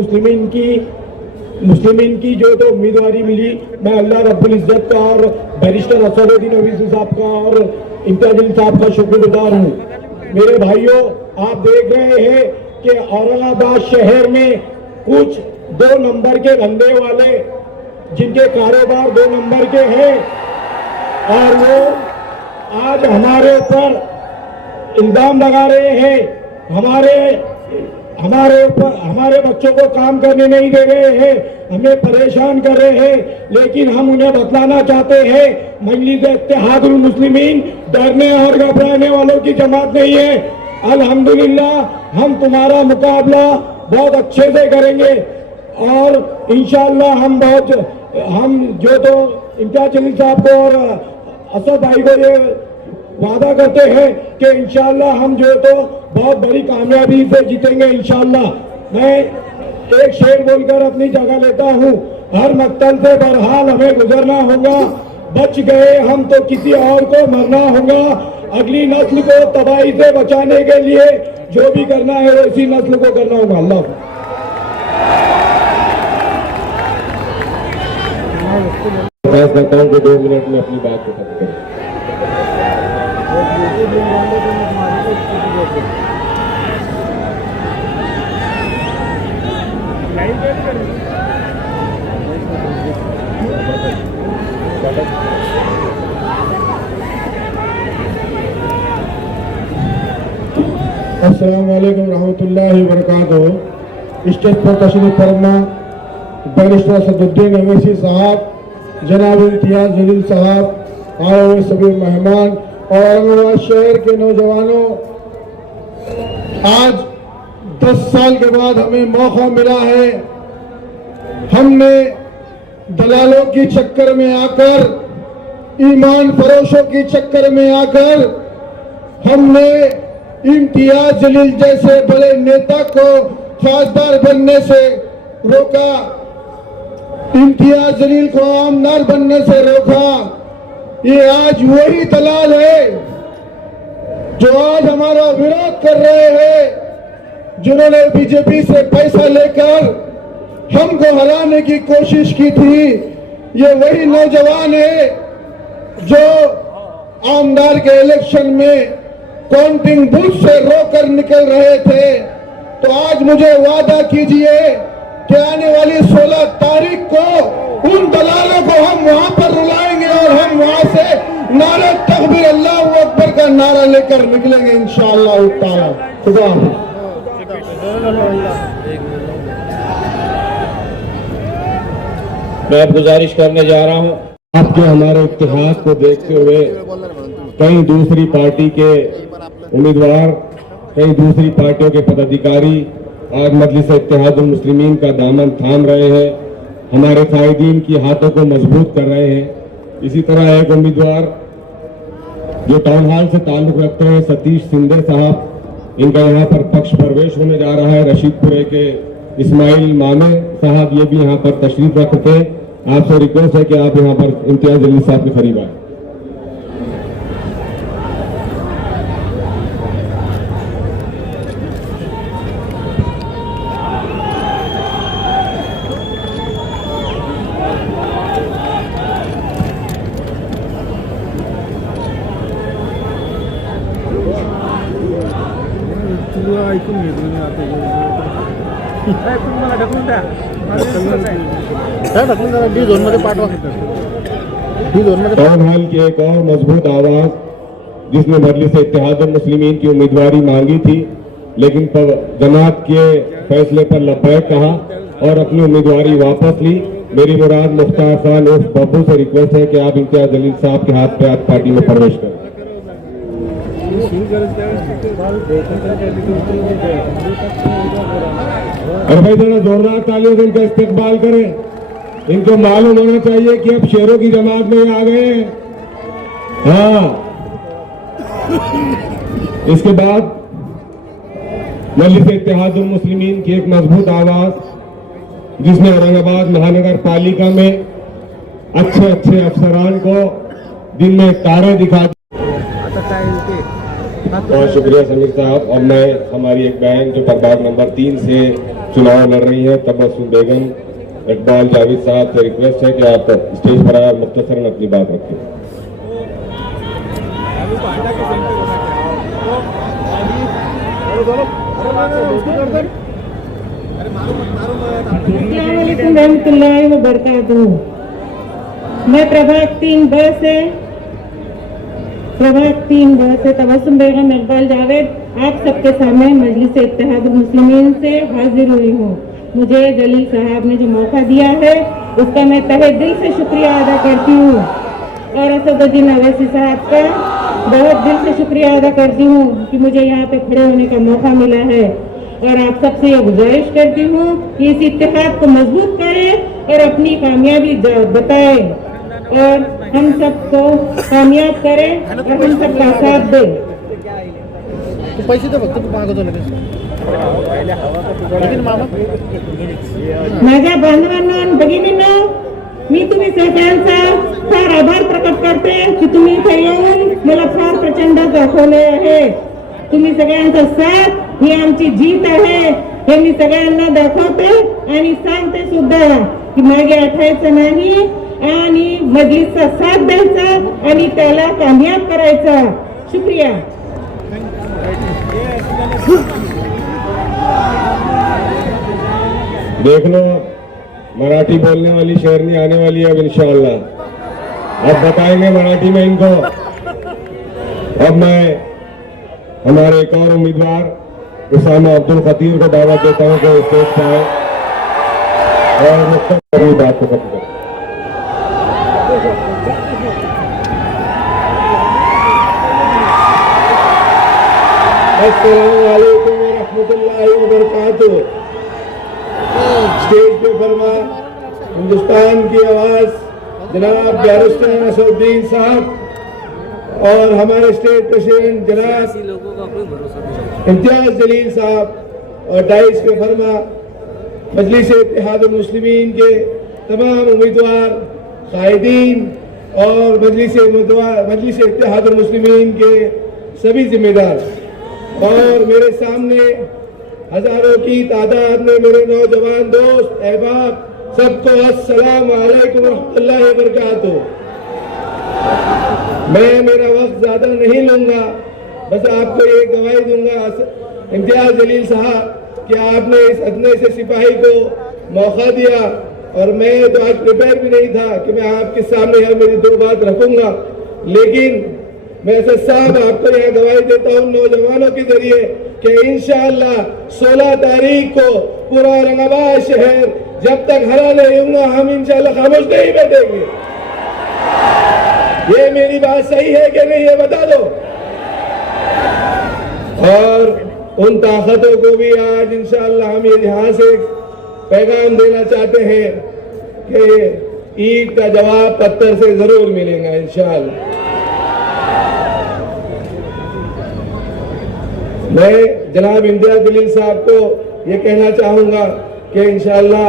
मुस्लिमीन की जो तो उम्मीदवारी मिली, मैं अल्लाह रब्बुल इज्जत का और बैरिस्टर असदुद्दीन ओवैसी साहब का और इम्तियाज जलील साहब का शुक्रगुजार हूँ। मेरे भाइयों, आप देख रहे हैं कि औरंगाबाद शहर में कुछ 2 नंबर के धंधे वाले जिनके कारोबार 2 नंबर के हैं और वो आज हमारे ऊपर इल्जाम लगा रहे हैं, हमारे बच्चों को काम करने नहीं दे रहे हैं, हमें परेशान कर रहे हैं। लेकिन हम उन्हें बतलाना चाहते हैं, मजलिस इत्तेहादुल मुस्लिमीन डरने और घबराने वालों की जमात नहीं है। अल्हम्दुलिल्लाह हम तुम्हारा मुकाबला बहुत अच्छे से करेंगे और इंशाअल्लाह हम जो तो इम्तियाज जलील साहब को और असद भाई को ये वादा करते हैं कि इंशाअल्लाह हम जो तो बहुत बड़ी कामयाबी से जीतेंगे इंशाअल्लाह। मैं एक शेर बोलकर अपनी जगह लेता हूँ, हर मक्तल से बहरहाल हमें गुजरना होगा, बच गए हम तो किसी और को मरना होगा। अगली नस्ल को तबाही से बचाने के लिए जो भी करना है वो इसी नस्ल को करना होगा। अल्लाह मैं करता हूँ कि 2 मिनट में अपनी बात को खत्म करें। अस्सलाम वालेकुम रहमतुल्लाहि व बरकातहू। स्टेज पर तशरीफ फरमा बैरिस्टर असदुद्दीन ओवैसी साहब, जनाब इम्तियाज जलील साहब, आए हुए सभी मेहमान और औरंगाबाद शहर के नौजवानों, आज 10 साल के बाद हमें मौका मिला है। हमने दलालों की चक्कर में आकर, ईमान फरोशों की चक्कर में आकर हमने इम्तियाज जलील जैसे बड़े नेता को फौजदार बनने से रोका, इम्तियाज जलील को आमदार बनने से रोका। ये आज वही दलाल है जो आज हमारा विरोध कर रहे हैं, जिन्होंने बीजेपी से पैसा लेकर हमको हराने की कोशिश की थी। ये वही नौजवान है जो आमदार के इलेक्शन में काउंटिंग बूथ से रोकर निकल रहे थे। तो आज मुझे वादा कीजिए कि आने वाली 16 तारीख को उन दलालों को हम वहां पर रुलाएंगे और हम वहां से नारे तकबीर अल्लाह अकबर का नारा लेकर निकलेंगे इंशाअल्लाह ताला। खुदा हाफिज़। मैं अब गुजारिश करने जा रहा हूँ, आपके हमारे इत्तेहाद को देखते हुए कई दूसरी पार्टी के उम्मीदवार, कई दूसरी पार्टियों के पदाधिकारी आज मजलिस इत्तेहादुल मुस्लिमीन का दामन थाम रहे हैं, हमारे कायदीन की हाथों को मजबूत कर रहे हैं। इसी तरह एक उम्मीदवार जो टाउन हॉल से ताल्लुक रखते हैं, सतीश सिंधे साहब, इनका यहाँ पर पक्ष प्रवेश होने जा रहा है। रशीदपुरे के इस्माइल मामे साहब ये भी यहाँ पर तशरीफ रखते हैं। आपसे रिक्वेस्ट है कि आप यहाँ पर इम्तियाज जलील साहब के करीब आए। टाउन हॉल की एक और मजबूत आवाज जिसने मजलिस इत्तेहादुल मुस्लिमीन की उम्मीदवारी मांगी थी, लेकिन जमात के फैसले पर लब्बैक कहा और अपनी उम्मीदवारी वापस ली। मेरी मुराद मुख्तार खान उर्फ बब्बू से रिक्वेस्ट है कि आप इम्तियाज जलील साहब के हाथ पे आज पार्टी में प्रवेश करें। और भाई जरा जोरदार तालियों से इनका इस्तेकबाल करें। इनको मालूम होना चाहिए कि अब शेरों की जमात में आ गए हैं। हाँ, इसके बाद मजलिस इत्तेहादुल मुस्लिमीन की एक मजबूत आवाज, जिसने औरंगाबाद महानगर पालिका में अच्छे अच्छे अफसरान को दिन में तारे दिखा। बहुत शुक्रिया समीर साहब। और मैं हमारी एक बहन जो प्रभाग नंबर 3 से चुनाव लड़ रही है, तबस्सुम बेगम, इकबाल जावेद साहब से रिक्वेस्ट है कि आप स्टेज पर आए, मुख्तसरन अपनी बात रखें। अस्सलाम वालेकुम रहमतुल्लाहि व बरकातहू। मैं प्रभाग 3 ब से तबस्सुम बेगम इकबाल जावेद आप सबके सामने मजलिस इत्तेहादुल मुस्लिमीन से हाजिर हुई हूँ। मुझे जलील साहब ने जो मौका दिया है उसका मैं तहे दिल से शुक्रिया अदा करती हूँ, और असदुद्दीन अवैसी साहब का बहुत दिल से शुक्रिया अदा करती हूँ कि मुझे यहाँ पे खड़े होने का मौका मिला है। और आप सबसे ये गुजारिश करती हूँ कि इस इत्तेहाद को मजबूत करें और अपनी कामयाबी बताएं, और हम सबको कामयाब करें और हम सबका साथ दें। माझ्या बांधवांनो आणि भगिनींनो, मी तुम्ही सगळ्यांचा फार आभार प्रकट करते की तुम्ही इथे येऊन मला फार प्रचंड दाखवले आहे। तुम्ही सगळ्यांचा साथ ही आमची जीत आहे हे मी सगळ्यांना दाखवते आणि सांगते सुद्धा की मागे हटायचं नाही आणि मजलिसचा साथ द्यायचा आणि त्याला कामयाब करायचा। शुक्रिया। देख लो, मराठी बोलने वाली शेरनी आने वाली है अब इंशाअल्लाह। अब बताएंगे मराठी में इनको। अब मैं हमारे एक और उम्मीदवार उसामा अब्दुल खतीर को दावत देता हूं कि स्टेज पर आए और मुख्तसर बात को खत्म करें। अस्सलामु अलैकुम व रहमतुल्लाहि व बरकातहू। स्टेज पे फरमा हिंदुस्तान की आवाज जनाब बैरिस्टर असदुद्दीन साहब और हमारे स्टेट प्रेसिडेंट जनाब इम्तियाज जलील साहब, और डाइस पे फरमा मजलिस इत्तेहादुल मुस्लिमीन के तमाम उम्मीदवार, कायदीन और मजलिस इत्तेहादुल मुस्लिमीन के सभी जिम्मेदार, और मेरे सामने हजारों की तादाद में मेरे नौजवान दोस्त अहबाब, सबको अस्सलाम वालेकुम रहमतुल्लाहि व बरकातहू। मैं मेरा वक्त ज्यादा नहीं लूंगा, बस आपको ये गवाही दूंगा इम्तियाज जलील साहब कि आपने इस अदने से सिपाही को मौका दिया, और मैं तो आज प्रिपेयर भी नहीं था कि मैं आपके सामने यहाँ मेरी 2 बात रखूंगा, लेकिन मैं साहब आपको यहाँ गवाही देता हूँ नौजवानों के जरिए कि इंशाअल्लाह 16 तारीख को पूरा औरंगाबाद शहर जब तक हरा नहीं होगा हम इंशाअल्लाह खामोश नहीं बैठेंगे। ये मेरी बात सही है कि नहीं, ये बता दो। और उन ताकतों को भी आज इंशाअल्लाह हम यहाँ से पैगाम देना चाहते हैं कि ईद का जवाब पत्थर से जरूर मिलेगा इंशाअल्लाह। मैं जनाब इम्तियाज जलील साहब को ये कहना चाहूंगा कि इंशाअल्लाह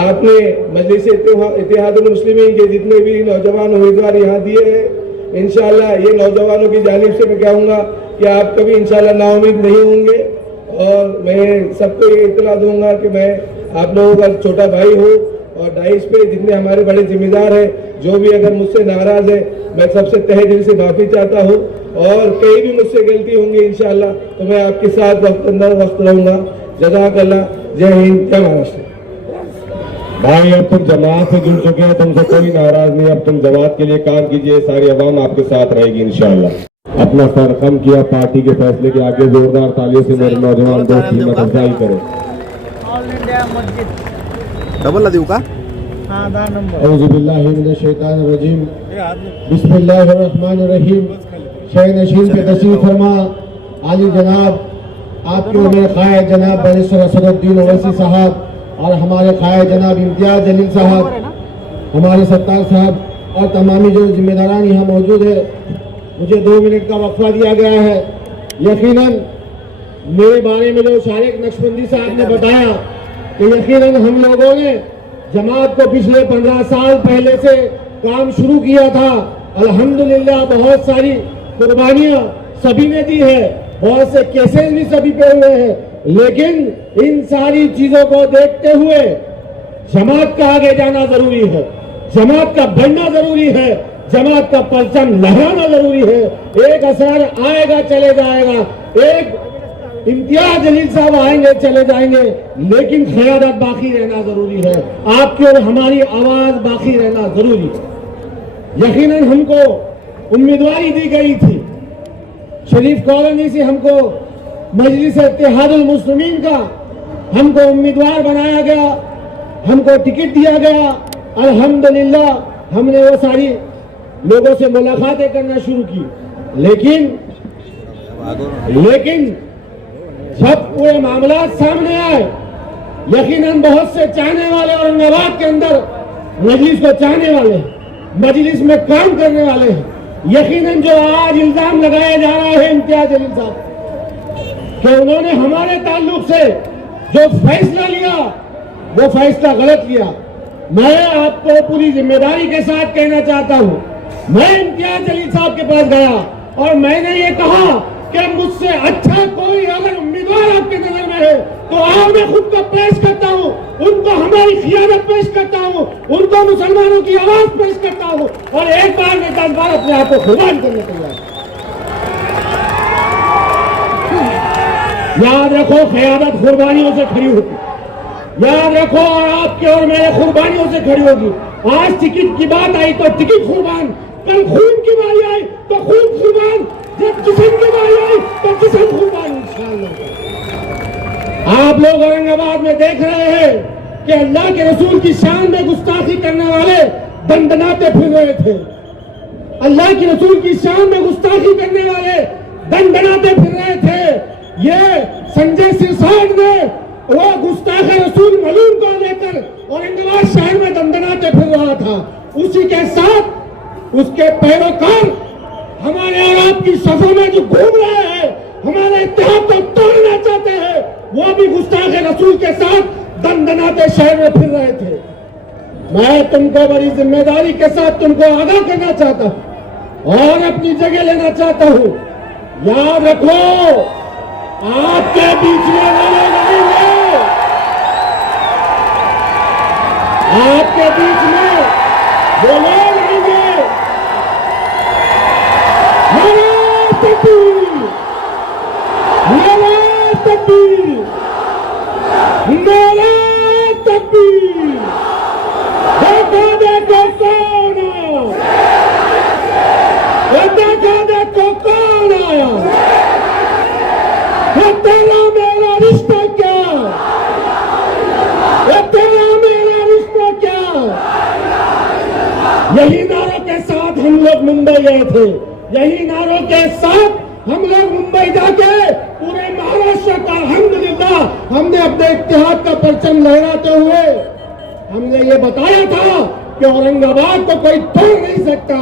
आपने मजलिस इत्तेहादुल मुस्लिमीन के जितने भी नौजवान उम्मीदवार यहाँ दिए हैं, इंशाअल्लाह ये नौजवानों की जानिब से मैं कहूँगा कि आप कभी इंशाअल्लाह नाउमीद नहीं होंगे। और मैं सबको ये इत्तला दूंगा कि मैं आप लोगों का छोटा भाई हूँ, और डाइस पे जितने हमारे बड़े जिम्मेदार हैं, जो भी अगर मुझसे नाराज है, मैं सबसे तहे दिल से माफी चाहता हूँ, और कहीं भी मुझसे गलती होंगी इंशाअल्लाह तो मैं आपके साथ वक्त रहूंगा। जज़ाकल्लाह। जय हिंद, जय महाराष्ट्र। भाई अब तुम जमात से जुड़ चुके हैं, तुमसे कोई नाराज नहीं। अब तुम जमात के लिए काम कीजिए, सारी अवाम आपके साथ रहेगी इंशाअल्लाह। अपना सर खम किया, पार्टी के फैसले के आगे जोरदार तालियों से मेरे नौजवान दोस्त की हिम्मत अफजाई करें। डबल देऊ का? औज़ु बिल्लाहि मिनश शैतानिर रजीम, बिस्मिल्लाहिर रहमानिर रहीम। शह नशीन पे तशरीफ फरमा, आली जनाब आपके मेरे क़ायद जनाब बैरिस्टर असदुद्दीन ओवैसी साहब और हमारे क़ायद जनाब इम्तियाज जलील साहब, हमारे सत्तार साहब और तमामी जो जिम्मेदारान यहाँ मौजूद है, मुझे 2 मिनट का वक्फा दिया गया है। यकीनन मेरे बारे में जो शारिक नक्शबंदी साहब ने बताया कि यकीनन हम लोगों ने जमात को पिछले 15 साल पहले से काम शुरू किया था। अल्हम्दुलिल्लाह बहुत सारी कुर्बानियां सभी ने दी है, बहुत से केसेस भी सभी पे हुए हैं, लेकिन इन सारी चीजों को देखते हुए जमात का आगे जाना जरूरी है, जमात का बढ़ना जरूरी है, जमात का परचम लहराना जरूरी है। एक असर आएगा चले जाएगा, एक इम्तियाज जलील साहब आएंगे चले जाएंगे, लेकिन क़यादत बाकी रहना जरूरी है, आपकी और हमारी आवाज बाकी रहना जरूरी है। यकीनन हमको उम्मीदवारी दी गई थी, शरीफ कॉलोनी से हमको मजलिस इत्तेहादुल मुस्लिमीन का हमको उम्मीदवार बनाया गया, हमको टिकट दिया गया। अल्हम्दुलिल्लाह हमने वो सारी लोगों से मुलाकातें करना शुरू की, लेकिन जब पूरे मामला सामने आए, यकीनन बहुत से चाहने वाले औरंगाबाद के अंदर मजलिस को चाहने वाले, मजलिस में काम करने वाले हैं, यकीनन जो आज इल्जाम लगाया जा रहा है इम्तियाज जलील साहब कि उन्होंने हमारे ताल्लुक से जो फैसला लिया वो फैसला गलत लिया। मैं आपको पूरी जिम्मेदारी के साथ कहना चाहता हूं, मैं इम्तियाज जलील साहब के पास गया और मैंने ये कहा कि मुझसे अच्छा कोई अगर उम्मीदवार आपके नजर में है तो आप मैं खुद को पेश करता हूं, उनको हमारी क़ियादत पेश करता हूं, उनको मुसलमानों की आवाज पेश करता हूं और एक बार में 10 बार अपने आप को कुर्बान करने तैयार। याद रखो क़ियादत कुर्बानियों से खड़ी होती, याद रखो, और आपके और मेरे कुर्बानियों से खड़ी होगी। आज टिकट की बात आई तो टिकट कुर्बान, कल खून की बारी आई तो खून कुर्बान, जब जिस्म की बारी आई तो जिस्म कुर्बान इंशाअल्लाह। आप लोग औरंगाबाद में देख रहे हैं कि अल्लाह के रसूल की शान में गुस्ताखी करने वाले दंडनाते फिर रहे थे, अल्लाह के रसूल की शान में गुस्ताखी करने वाले दंडनाते फिर रहे थे। ये संजय सिरसाट ने वो गुस्ताख रसूल मलूम को लेकर औरंगाबाद शहर में दंडनाते फिर रहा था, उसी के साथ उसके पैरोकार हमारे और आपकी सफों में जो घूम रहे हैं, हमारे इत्तेहाद को तोड़ना चाहते हैं, वो भी गुस्ताख रसूल के साथ दंडनाते शहर में फिर रहे थे। मैं तुमको बड़ी जिम्मेदारी के साथ तुमको आगाह करना चाहता हूं और अपनी जगह लेना चाहता हूं। याद रखो, आपके बीच में वो लोग आएंगे, आपके बीच में वो लोग आएंगे, नारे तकबीर, नारे तकबीर, नारे तकबीर, देखो देखो कौन आया, देखो देखो कौन आया, ये तेरा मेरा रिश्ता क्या, ये तेरा मेरा रिश्ता क्या। यही नारों के साथ हम लोग मुंबई गए थे, यही नारों के साथ हम लोग मुंबई जाके पूरे महाराष्ट्र का अल्हम्दुलिल्लाह हमने अपने इत्तेहाद का परचम लहराते हुए हमने ये बताया था कि औरंगाबाद को कोई तोड़ नहीं सकता।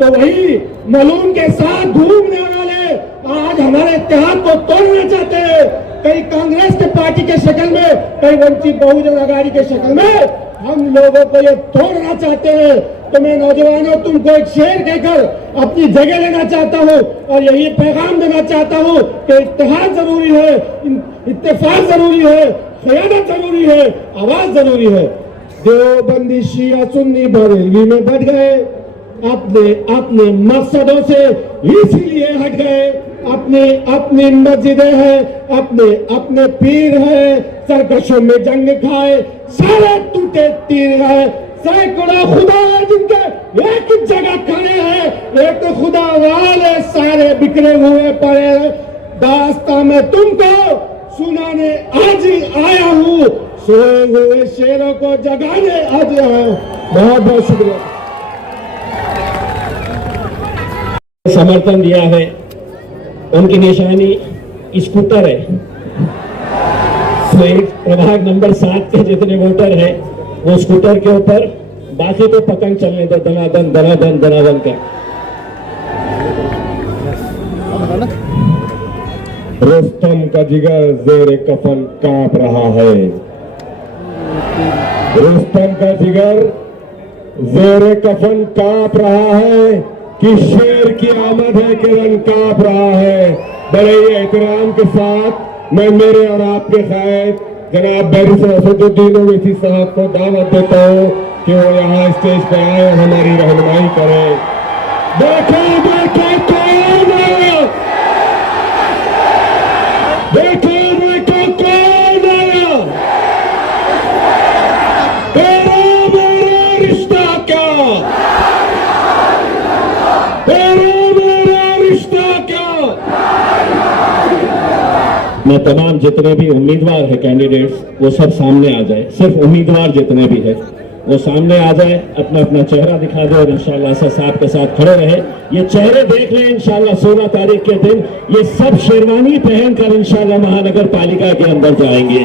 तो वही मलूम के साथ घूमने वाले आज हमारे इत्तेहाद को तोड़ना चाहते हैं, कई कांग्रेस के पार्टी के शक्ल में, कई वंचित बहुजन आघाड़ी के शक्ल में हम लोगों को ये तोड़ना चाहते हैं। तो मैं नौजवानों तुमको एक शेर कहकर अपनी जगह लेना चाहता हूँ और यही पैगाम देना चाहता हूँ कि इत्तेहाद जरूरी है, इत्तेफाक जरूरी है, क़यादत जरूरी है, आवाज जरूरी है। देवबंदी शिया सुन्नी बरेलवी में बढ़ गए, अपने अपने मकसदों से इसीलिए हट गए, अपनी अपनी मस्जिदें हैं, अपने अपने पीर हैं, सरकशों में जंग खाए, सारे टूटे तीर हैं, सैकड़ों खुदा है जिनके एक जगह खड़े हैं, एक खुदा वाले सारे बिखरे हुए पड़े। दास्तां में तुमको सुनाने आज ही आया हूँ, सोए हुए शेरों को जगाने आज आया हूँ। बहुत बहुत शुक्रिया। समर्थन दिया है। उनकी निशानी स्कूटर है। प्रभाग नंबर 7 के जितने वोटर हैं वो स्कूटर के ऊपर, बाकी तो पतंग चलने दो दनादन दनादन दनादन का। रुस्तम का जिगर जेर कफन कांप रहा है। रुस्तम का जिगर जेर कफन कांप रहा है कि शेर की आमद है कि रन कांप रहा है। बड़े ही एहतराम के साथ मैं मेरे और आपके खैर जनाब बैरिस्टर असदुद्दीन ओवैसी साहब को दावत देता हूँ कि वो यहाँ स्टेज पे आए और हमारी रहनुमाई करें। देखो देखो कौन आया, देखो देखो कौन आया, तेरा मेरा रिश्ता क्या, तेरा मेरा रिश्ता क्या। मैं तमाम जितने भी उम्मीदवार हैं कैंडिडेट्स वो सब सामने आ जाए। सिर्फ उम्मीदवार जितने भी हैं वो सामने आ जाए, अपना अपना चेहरा दिखा दे और इंशाल्लाह असद साहब के साथ खड़े रहे। ये चेहरे देख लें इंशाल्लाह 16 तारीख के दिन ये सब शेरवानी पहनकर इंशाल्लाह महानगर पालिका के अंदर जाएंगे।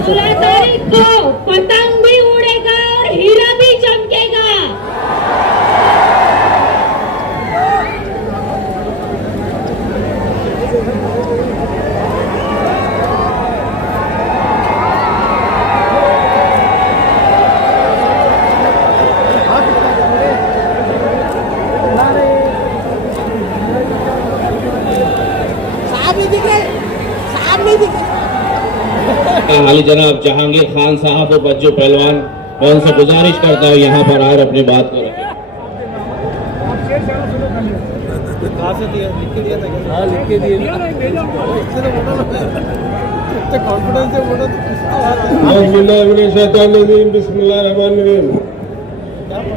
सोलह तारीख को पतंग भी उड़ेगा और हीरा भी चमकेगा। हाली जनाब जहांगीर खान साहब और बच्चों पहलवान, मैं उनसे गुजारिश करता हूँ यहाँ पर आकर अपनी बात को रखें। बिस्मिल्लाहिर्रहमानिर्रहीम।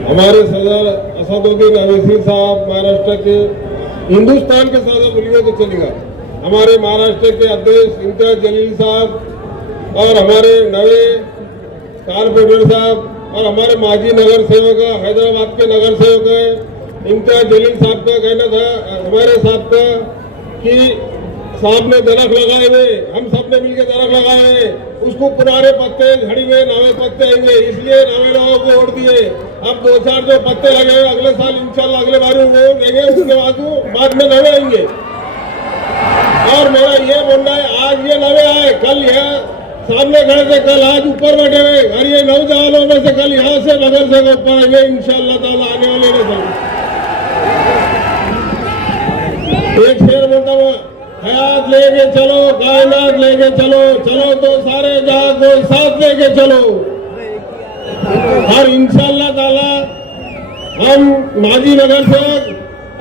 हमारे सदर असदुद्दीन ओवैसी साहब महाराष्ट्र के, हिंदुस्तान के सदर बोलिए तो चलेगा, हमारे महाराष्ट्र के अध्यक्ष इम्तियाज जलील साहब और हमारे नवे कारपोरेटर साहब और हमारे माजी नगर सेवक हैदराबाद के नगर सेवक है इम्तियाज जलील साहब का कहना था हमारे साहब का कि साहब ने दरख्त लगाए हुए, हम सब ने मिलकर दरख्त लगाए हुए, उसको पुराने पत्ते झड़ी हुए नवे पत्ते आएंगे, इसलिए नवे लोगों को वोट दिए। अब 2-4 जो पत्ते लगे हुए अगले साल इंशाल्लाह अगले बार वो देंगे, उसके बाद में नवे आएंगे। और मेरा ये बोलना है आज ये नवे आए, कल यह सामने खड़े थे, कल आज ऊपर बैठे हुए, और ये नौजवानों में से कल यहाँ से बगल से ऊपर आएंगे इंशाल्लाह ताला आने वाले में। एक शेर बोलता हूँ, हयात लेके चलो कायनात लेके चलो, चलो तो सारे जहां को साथ लेके चलो। और इंशाल्लाह ताला हम माजी नगर सेवक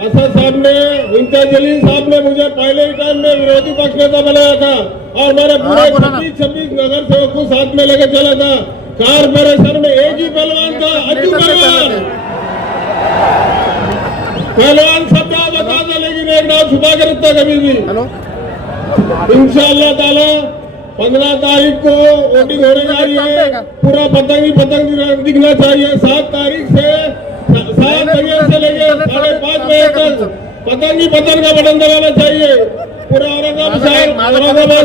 असद साहब ने, इम्तियाज जलील साहब ने मुझे पहले ही टाइम में विरोधी पक्ष नेता बनाया था और मेरे पूरे 26 नगर सेवक को साथ में लेके चला था। कारपोरेशन में एक ही पहलवान था, अज्जू पहलवान। पहलवान सब नाम बता था लेकिन एक नाम छुपा के रखता कभी भी। इंशाल्लाह ताला 15 तारीख को वोटिंग होने जा रही है, पूरा पतंग ही पतंग दिखना चाहिए। 7 तारीख से 7 बजे से लेके 5:30 बजे तक पतंग ही पतंग का बटन दबाना चाहिए पूरा औरंगाबाद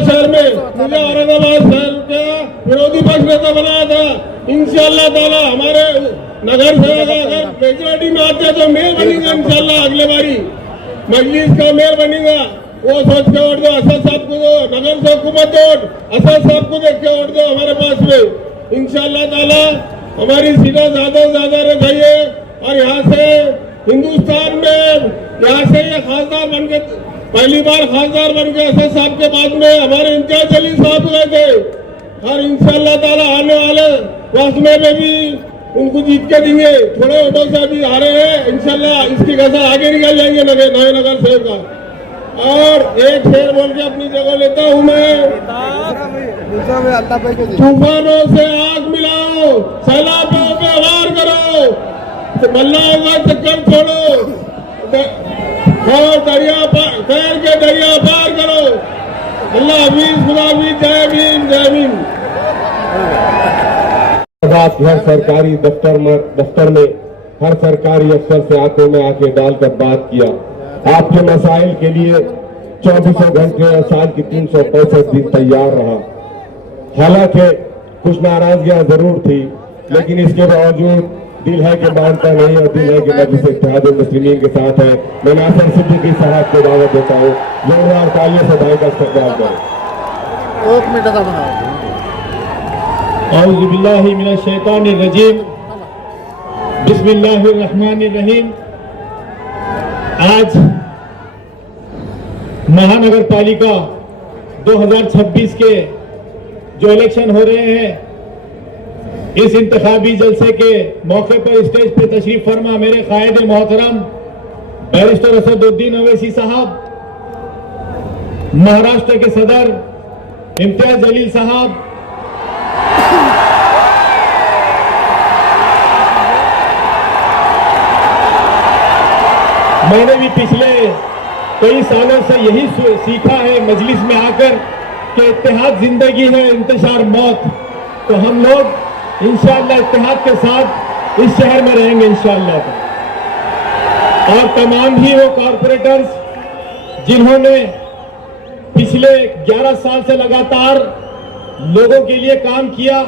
शहर में। मुझे औरंगाबाद शहर का विरोधी पक्ष नेता बनाया था। इंशाल्लाह ताला हमारे नगर सेवक अगर मेजोरिटी में आते तो मेयर बनेगा इंशाल्लाह, अगले बारी मजलिस का मेयर बनेगा। वो सोच के वोट दो, असद साहब को दो, नगर सेवक को मत वोट, असद साहब को देख के वोट दो हमारे पास में। इंशाल्लाह ताला हमारी सीटें ज्यादा से ज्यादा रखाइए और यहाँ से हिंदुस्तान में यहाँ से ये खासदार बन के पहली बार खासदार बन के असद साहब के बाद में हमारे इम्तियाज जलील साहब गए थे। और इंशाल्लाह ताला आने वाले वक्त में भी उनको जीत के देंगे। थोड़े वोटों से अभी हारे हैं, इंशाल्लाह इसकी कसर आगे निकल जाएंगे नए नगर शहर का। और एक शेर बोल के अपनी जगह लेता हूँ मैं, तूफानों से आग मिलाओ, सैलाबों पे वार करो, मल्लाहों का चक्कर छोड़ो और दरिया तैर के दरिया पार करो। अल्लाह हाफिज, खुदा हाफिज, जय भीम, जय भीम। हर सरकारी दफ्तर में हर सरकारी अफसर से आंखों में आंखें डालकर बात किया। आपके मसाइल के लिए 24 घंटे और साल की 365 दिन तैयार रहा। हालांकि कुछ नाराजगियां जरूर थी, लेकिन इसके बावजूद दिल है कि मानता नहीं और दिल है कि मजलिस इत्तेहादुल मुस्लिमीन के साथ है। मैं नासिर सिद्दीकी साहब को दावत देता हूँ, जोरदार तालियों से भाई का इस्तकबाल करें। औज़ु बिल्लाहि मिनश शैतानिर रजीम, बिस्मिल्लाहिर रहमानिर रहीम। आज महानगर पालिका 2026 के जो इलेक्शन हो रहे हैं, इस इंतखाबी जलसे के मौके पर स्टेज पे तशरीफ फरमा मेरे कायदे मोहतरम बैरिस्टर असदुद्दीन अवैसी साहब, महाराष्ट्र के सदर इम्तियाज जलील साहब, मैंने भी पिछले कई सालों से यही सीखा है मजलिस में आकर कि इत्तेहाद जिंदगी है, इंतशार मौत। तो हम लोग इंशाअल्लाह इत्तेहाद के साथ इस शहर में रहेंगे इंशाअल्लाह। और तमाम ही वो कॉरपोरेटर्स जिन्होंने पिछले 11 साल से लगातार लोगों के लिए काम किया,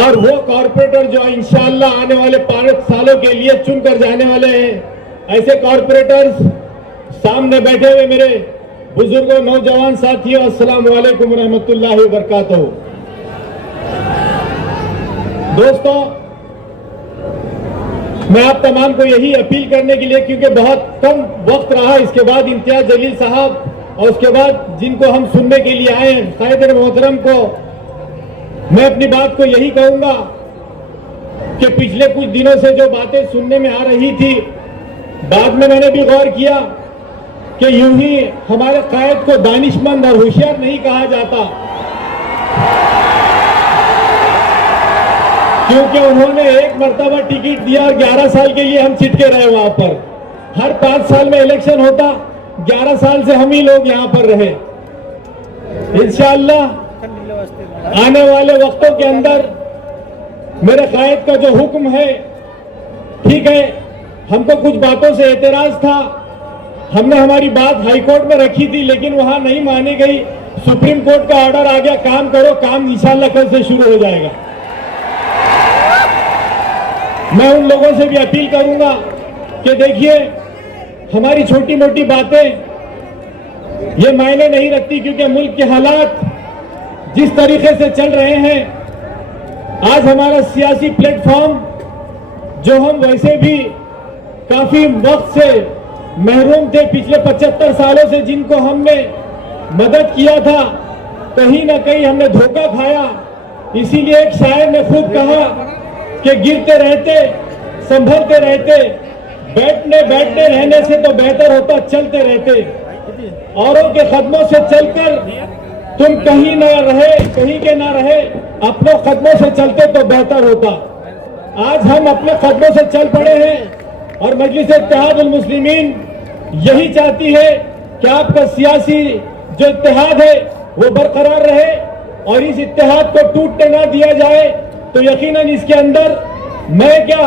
और वो कॉरपोरेटर जो इंशाअल्लाह आने वाले 5 सालों के लिए चुनकर जाने वाले हैं, ऐसे कॉरपोरेटर्स सामने बैठे हुए मेरे बुजुर्गों, नौजवान साथियों, अस्सलाम वालेकुम रहमतुल्लाहि व बरकातहू। दोस्तों, मैं आप तमाम को यही अपील करने के लिए, क्योंकि बहुत कम वक्त रहा इसके बाद इम्तियाज जलील साहब और उसके बाद जिनको हम सुनने के लिए आए हैं कायदे मोहतरम को, मैं अपनी बात को यही कहूंगा कि पिछले कुछ दिनों से जो बातें सुनने में आ रही थी, बाद में मैंने भी गौर किया कि यूं ही हमारे कायद को दानिशमंद और होशियार नहीं कहा जाता, क्योंकि उन्होंने एक मर्तबा टिकट दिया और 11 साल के लिए हम चिटके रहे वहां पर। हर 5 साल में इलेक्शन होता, 11 साल से हम ही लोग यहां पर रहे। इंशाअल्लाह आने वाले वक्तों के अंदर मेरे कायद का जो हुक्म है, ठीक है, हमको कुछ बातों से एतराज था, हमने हमारी बात हाई कोर्ट में रखी थी, लेकिन वहां नहीं मानी गई। सुप्रीम कोर्ट का ऑर्डर आ गया, काम करो, काम इंशाअल्लाह कल से शुरू हो जाएगा। मैं उन लोगों से भी अपील करूंगा कि देखिए, हमारी छोटी मोटी बातें ये मायने नहीं रखती, क्योंकि मुल्क के हालात जिस तरीके से चल रहे हैं, आज हमारा सियासी प्लेटफॉर्म जो हम वैसे भी काफी वक्त से महरूम थे, पिछले 75 सालों से जिनको हमने मदद किया था, कहीं ना कहीं हमने धोखा खाया। इसीलिए एक शायर ने खूब कहा कि गिरते रहते, संभलते रहते, बैठने रहने से तो बेहतर होता चलते रहते। औरों के कदमों से चलकर तुम कहीं ना रहे, कहीं के ना रहे, अपने कदमों से चलते तो बेहतर होता। आज हम अपने कदमों से चल पड़े हैं और मजलिस इत्तेहादुल मुस्लिमीन यही चाहती है कि आपका सियासी जो इत्तेहाद है वो बरकरार रहे और इस इत्तेहाद को टूटने ना दिया जाए। तो यकीनन इसके अंदर मैं क्या,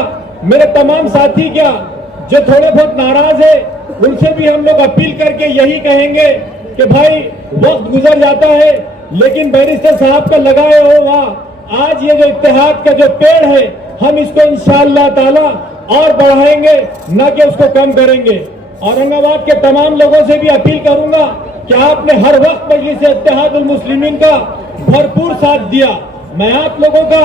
मेरे तमाम साथी क्या जो थोड़े बहुत नाराज है, उनसे भी हम लोग अपील करके यही कहेंगे कि भाई वक्त गुजर जाता है, लेकिन बैरिस्टर साहब का लगाया हुआ आज ये जो इत्तेहाद का जो पेड़ है, हम इसको इंशाअल्लाह ताला और बढ़ाएंगे, ना कि उसको कम करेंगे। औरंगाबाद के तमाम लोगों से भी अपील करूंगा कि आपने हर वक्त मजलिस इत्तेहादुल मुस्लिमीन का भरपूर साथ दिया। मैं आप लोगों का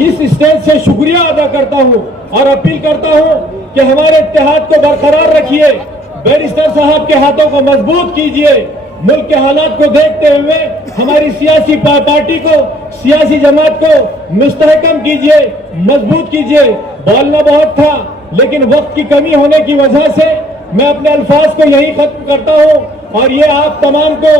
इस स्टेज से शुक्रिया अदा करता हूं और अपील करता हूं कि हमारे इत्तेहाद को बरकरार रखिए, बैरिस्टर साहब के हाथों को मजबूत कीजिए मुल्क के हालात को देखते हुए हमारी सियासी पार्टी को, सियासी जमात को मुस्तहकम कीजिए, मजबूत कीजिए। बोलना बहुत था, लेकिन वक्त की कमी होने की वजह से मैं अपने अल्फाज को यहीं खत्म करता हूं और ये आप तमाम को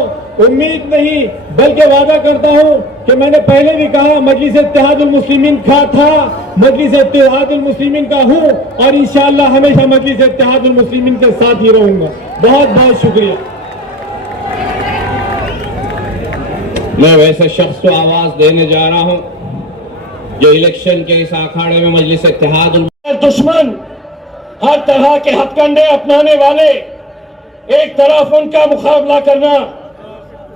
उम्मीद नहीं बल्कि वादा करता हूं कि मैंने पहले भी कहा मजलिस इत्तेहादुल मुस्लिमीन का था, मजलिस इत्तेहादुल मुस्लिमीन का हूं और इंशाअल्लाह हमेशा मजलिस इत्तेहादुल मुस्लिमीन के साथ ही रहूंगा। बहुत बहुत शुक्रिया। मैं वैसे शख्स को आवाज देने जा रहा हूं जो इलेक्शन के इस अखाड़े में मजलिस इत्तेहादुल दुश्मन, हर तरह के हथकंडे अपनाने वाले, एक तरफ उनका मुकाबला करना,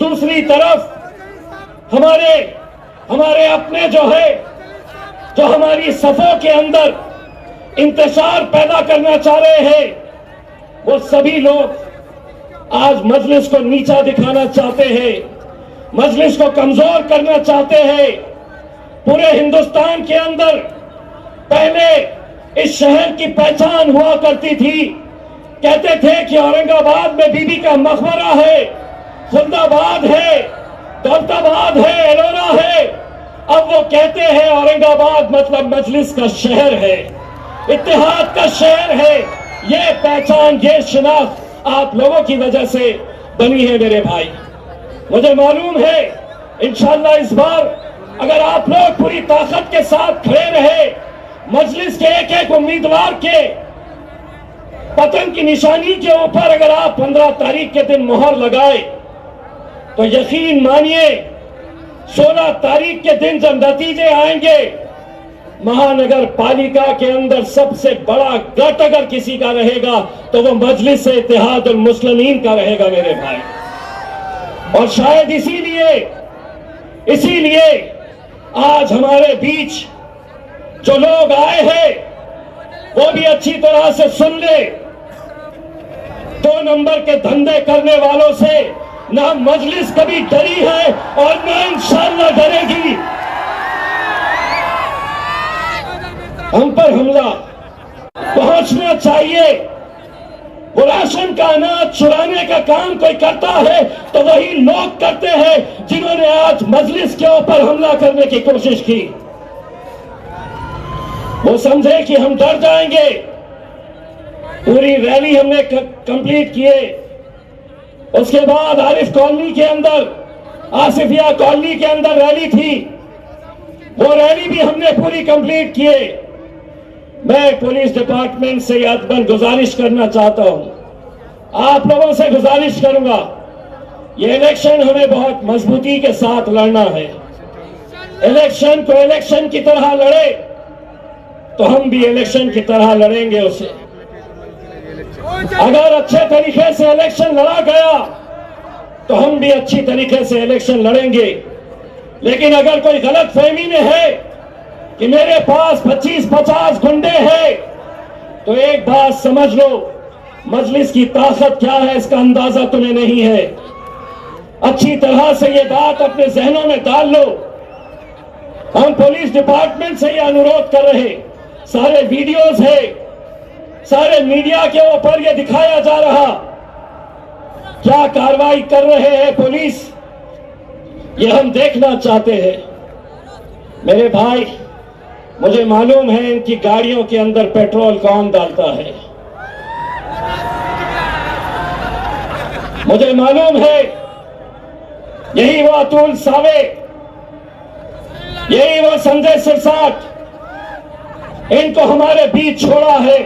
दूसरी तरफ हमारे अपने जो हमारी सफों के अंदर इंतशार पैदा करना चाह रहे हैं, वो सभी लोग आज मजलिस को नीचा दिखाना चाहते हैं, मजलिस को कमजोर करना चाहते हैं। पूरे हिंदुस्तान के अंदर पहले इस शहर की पहचान हुआ करती थी, कहते थे कि औरंगाबाद में बीबी का मकबरा है, खुल्दाबाद है, दौलताबाद है, एलोरा है। अब वो कहते हैं औरंगाबाद मतलब मजलिस का शहर है, इत्तेहाद का शहर है। ये पहचान, ये शिनाख्त आप लोगों की वजह से बनी है मेरे भाई। मुझे मालूम है इंशाअल्लाह इस बार अगर आप लोग पूरी ताकत के साथ खड़े रहे, मजलिस के एक एक उम्मीदवार के पतन की निशानी के ऊपर अगर आप 15 तारीख के दिन मोहर लगाए, तो यकीन मानिए 16 तारीख के दिन जब नतीजे आएंगे, महानगर पालिका के अंदर सबसे बड़ा गट अगर किसी का रहेगा तो वो मजलिस इत्तेहादुल मुस्लिमीन का रहेगा मेरे भाई। और शायद इसीलिए आज हमारे बीच जो लोग आए हैं वो भी अच्छी तरह से सुन ले। 2 नंबर के धंधे करने वालों से ना मजलिस कभी डरी है और ना इंशाअल्लाह डरेगी। हम पर हमला पहुंचना चाहिए। वो राशन का अनाज चुराने का काम कोई करता है तो वही लोग करते हैं जिन्होंने आज मजलिस के ऊपर हमला करने की कोशिश की। वो समझे कि हम डर जाएंगे। पूरी रैली हमने कंप्लीट किए। उसके बाद आरिफ कॉलोनी के अंदर, आसिफिया कॉलोनी के अंदर रैली थी, वो रैली भी हमने पूरी कंप्लीट किए। मैं पुलिस डिपार्टमेंट से अदबन गुजारिश करना चाहता हूं, आप लोगों से गुजारिश करूंगा, ये इलेक्शन हमें बहुत मजबूती के साथ लड़ना है। इलेक्शन को इलेक्शन की तरह लड़े तो हम भी इलेक्शन की तरह लड़ेंगे उसे। अगर अच्छे तरीके से इलेक्शन लड़ा गया तो हम भी अच्छी तरीके से इलेक्शन लड़ेंगे। लेकिन अगर कोई गलत फहमी में है कि मेरे पास 25-50 गुंडे हैं, तो एक बात समझ लो, मजलिस की ताकत क्या है इसका अंदाजा तुम्हें नहीं है। अच्छी तरह से ये बात अपने जहनों में डाल लो। हम पुलिस डिपार्टमेंट से ये अनुरोध कर रहे, सारे वीडियोस है, सारे मीडिया के ऊपर ये दिखाया जा रहा, क्या कार्रवाई कर रहे हैं पुलिस, ये हम देखना चाहते हैं। मेरे भाई, मुझे मालूम है इनकी गाड़ियों के अंदर पेट्रोल कौन डालता है, मुझे मालूम है यही वो अतुल सावे, यही वो संजय सिरसाट, इनको हमारे बीच छोड़ा है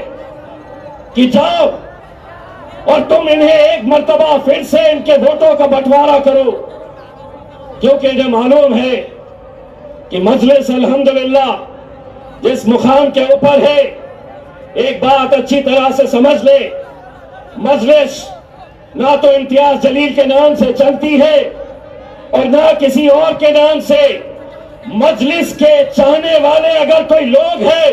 कि जाओ और तुम इन्हें एक मर्तबा फिर से इनके वोटों का बंटवारा करो। क्योंकि मुझे मालूम है कि मजलिस अल्हम्दुलिल्लाह जिस मुकाम के ऊपर है, एक बात अच्छी तरह से समझ ले, मजलिस ना तो इम्तियाज जलील के नाम से चलती है और ना किसी और के नाम से। मजलिस के चाहने वाले अगर कोई लोग हैं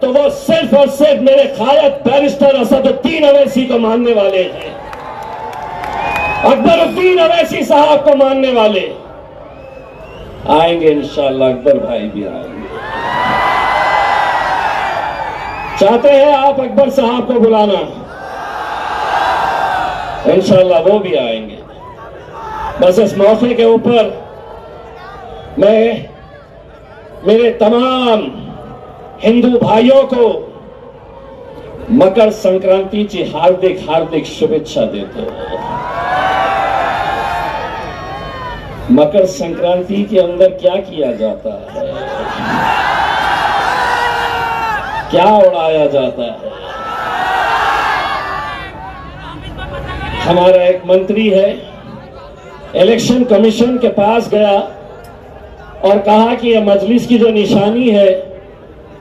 तो वो सिर्फ और सिर्फ मेरे कायद बैरिस्टर असदुद्दीन अवैसी को मानने वाले हैं, अकबरुद्दीन अवैसी साहब को मानने वाले। आएंगे इंशाअल्लाह, अकबर भाई भी आएंगे। चाहते हैं आप अकबर साहब को बुलाना, इंशाअल्लाह वो भी आएंगे। बस इस मौके के ऊपर मैं मेरे तमाम हिंदू भाइयों को मकर संक्रांति की हार्दिक हार्दिक शुभेच्छा देता हूं। मकर संक्रांति के अंदर क्या किया जाता है, क्या उड़ाया जाता है? हमारा एक मंत्री है, इलेक्शन कमीशन के पास गया और कहा कि यह मजलिस की जो निशानी है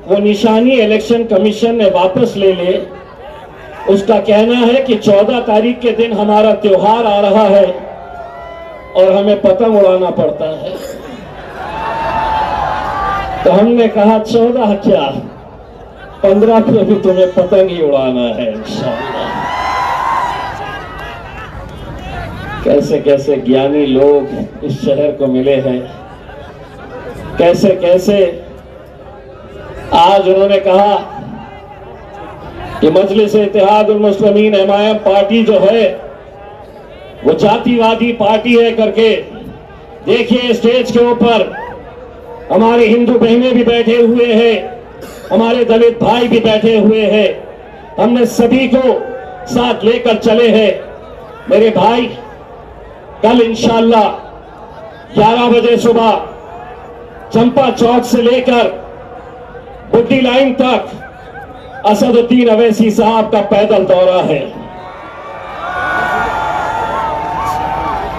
वो निशानी इलेक्शन कमीशन ने वापस ले ले। उसका कहना है कि 14 तारीख के दिन हमारा त्योहार आ रहा है और हमें पतंग उड़ाना पड़ता है। तो हमने कहा 14 क्या, 15 को भी तुम्हें पतंग ही उड़ाना है इंशाअल्लाह। कैसे कैसे ज्ञानी लोग इस शहर को मिले हैं, कैसे कैसे आज उन्होंने कहा कि मजलिस इत्तेहादुल मुस्लिमीन MIM पार्टी जो है वो जातिवादी पार्टी है करके। देखिए स्टेज के ऊपर हमारी हिंदू बहनें भी बैठे हुए हैं, हमारे दलित भाई भी बैठे हुए हैं, हमने सभी को साथ लेकर चले हैं। मेरे भाई, कल इंशाअल्लाह 11 बजे सुबह चंपा चौक से लेकर बुड्डी लाइन तक असदुद्दीन अवैसी साहब का पैदल दौरा है।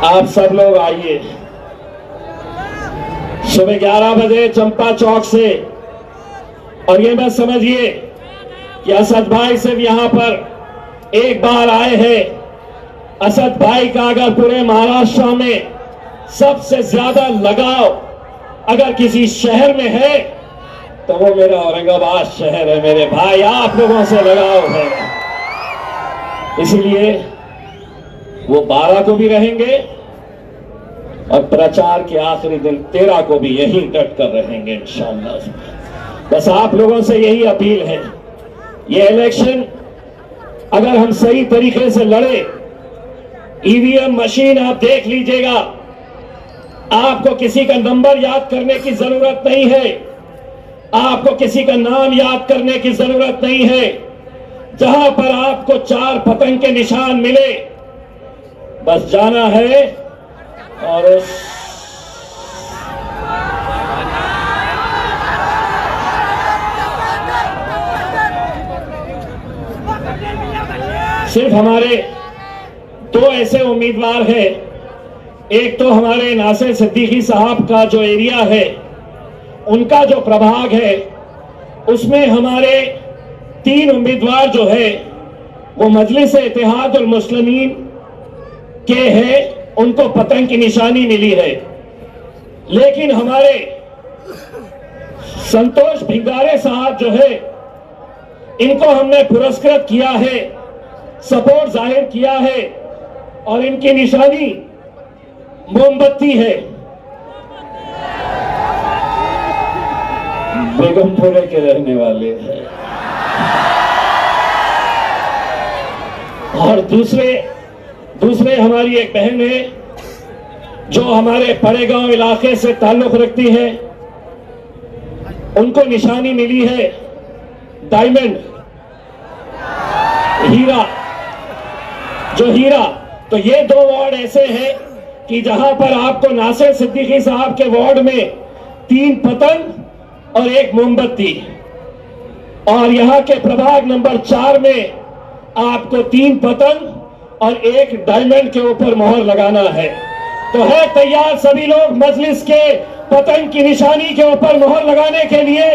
आप सब लोग आइए सुबह 11 बजे चंपा चौक से। और ये मत समझिए कि असद भाई सिर्फ यहां पर एक बार आए हैं। असद भाई का अगर पूरे महाराष्ट्र में सबसे ज्यादा लगाव अगर किसी शहर में है तो वो मेरा औरंगाबाद शहर है। मेरे भाई, आप लोगों से लगाव है, इसलिए वो 12 को भी रहेंगे और प्रचार के आखिरी दिन 13 को भी यहीं डट कर रहेंगे इंशाअल्लाह। बस आप लोगों से यही अपील है, ये इलेक्शन अगर हम सही तरीके से लड़े, ईवीएम मशीन आप देख लीजिएगा, आपको किसी का नंबर याद करने की जरूरत नहीं है, आपको किसी का नाम याद करने की जरूरत नहीं है। जहां पर आपको 4 पतंग के निशान मिले, बस जाना है और उस सिर्फ हमारे 2 ऐसे उम्मीदवार हैं। एक तो हमारे नासिर सिद्दीकी साहब का जो एरिया है, उनका जो प्रभाग है, उसमें हमारे 3 उम्मीदवार जो है वो मजलिस इत्तेहादुल मुस्लिमीन के हैं, उनको पतंग की निशानी मिली है। लेकिन हमारे संतोष भिंगारे साहब जो है, इनको हमने पुरस्कृत किया है, सपोर्ट जाहिर किया है और इनकी निशानी मोमबत्ती है। बेगमपुरे के रहने वाले हैं। और दूसरे हमारी एक बहन है जो हमारे पड़ेगांव इलाके से ताल्लुक रखती है, उनको निशानी मिली है डायमंड, हीरा, जो हीरा। तो ये 2 वार्ड ऐसे हैं कि जहां पर आपको नासिर सिद्दीकी साहब के वार्ड में 3 पतंग और 1 मोमबत्ती, और यहां के प्रभाग नंबर 4 में आपको 3 पतंग और 1 डायमंड के ऊपर मोहर लगाना है। तो है तैयार सभी लोग मजलिस के पतंग की निशानी के ऊपर मोहर लगाने के लिए?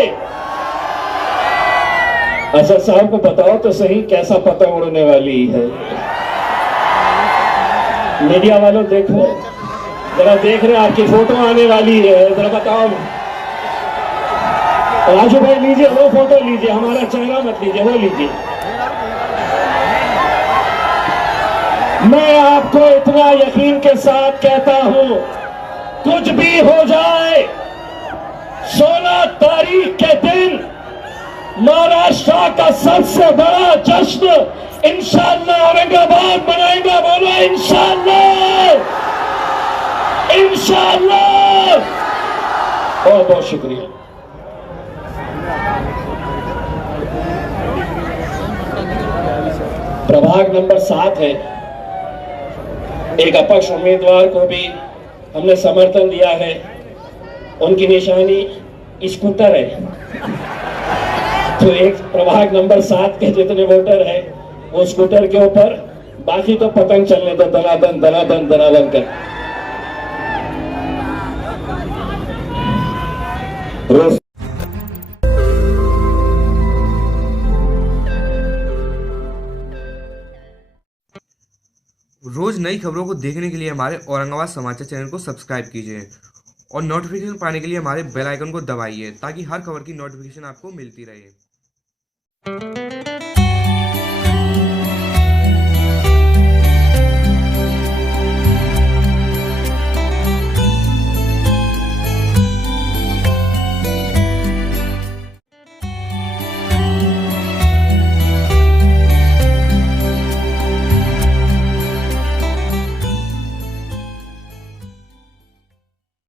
असद साहब को बताओ तो सही कैसा पतंग उड़ने वाली है। मीडिया वालों देखो जरा, देख रहे आपकी फोटो आने वाली है, जरा बताओ। राजू भाई लीजिए वो फोटो, लीजिए, हमारा चेहरा मत लीजिए, वो लीजिए। मैं आपको इतना यकीन के साथ कहता हूं, कुछ भी हो जाए, 16 तारीख के दिन महाराष्ट्र का सबसे बड़ा जश्न इंशाअल्लाह औरंगाबाद मनाएंगे। बोलो इंशाअल्लाह। इंशाअल्लाह। बहुत बहुत शुक्रिया। प्रभाग नंबर 7 है, एक अपक्ष उम्मीदवार को भी हमने समर्थन दिया है। उनकी निशानी स्कूटर है, तो एक प्रभाग नंबर 7 के जितने वोटर हैं वो स्कूटर के ऊपर, बाकी तो पतंग चलने दो दनादन दनादन दनादन कर। रोज नई खबरों को देखने के लिए हमारे औरंगाबाद समाचार चैनल को सब्सक्राइब कीजिए और नोटिफिकेशन पाने के लिए हमारे बेल आइकन को दबाइए ताकि हर खबर की नोटिफिकेशन आपको मिलती रहे।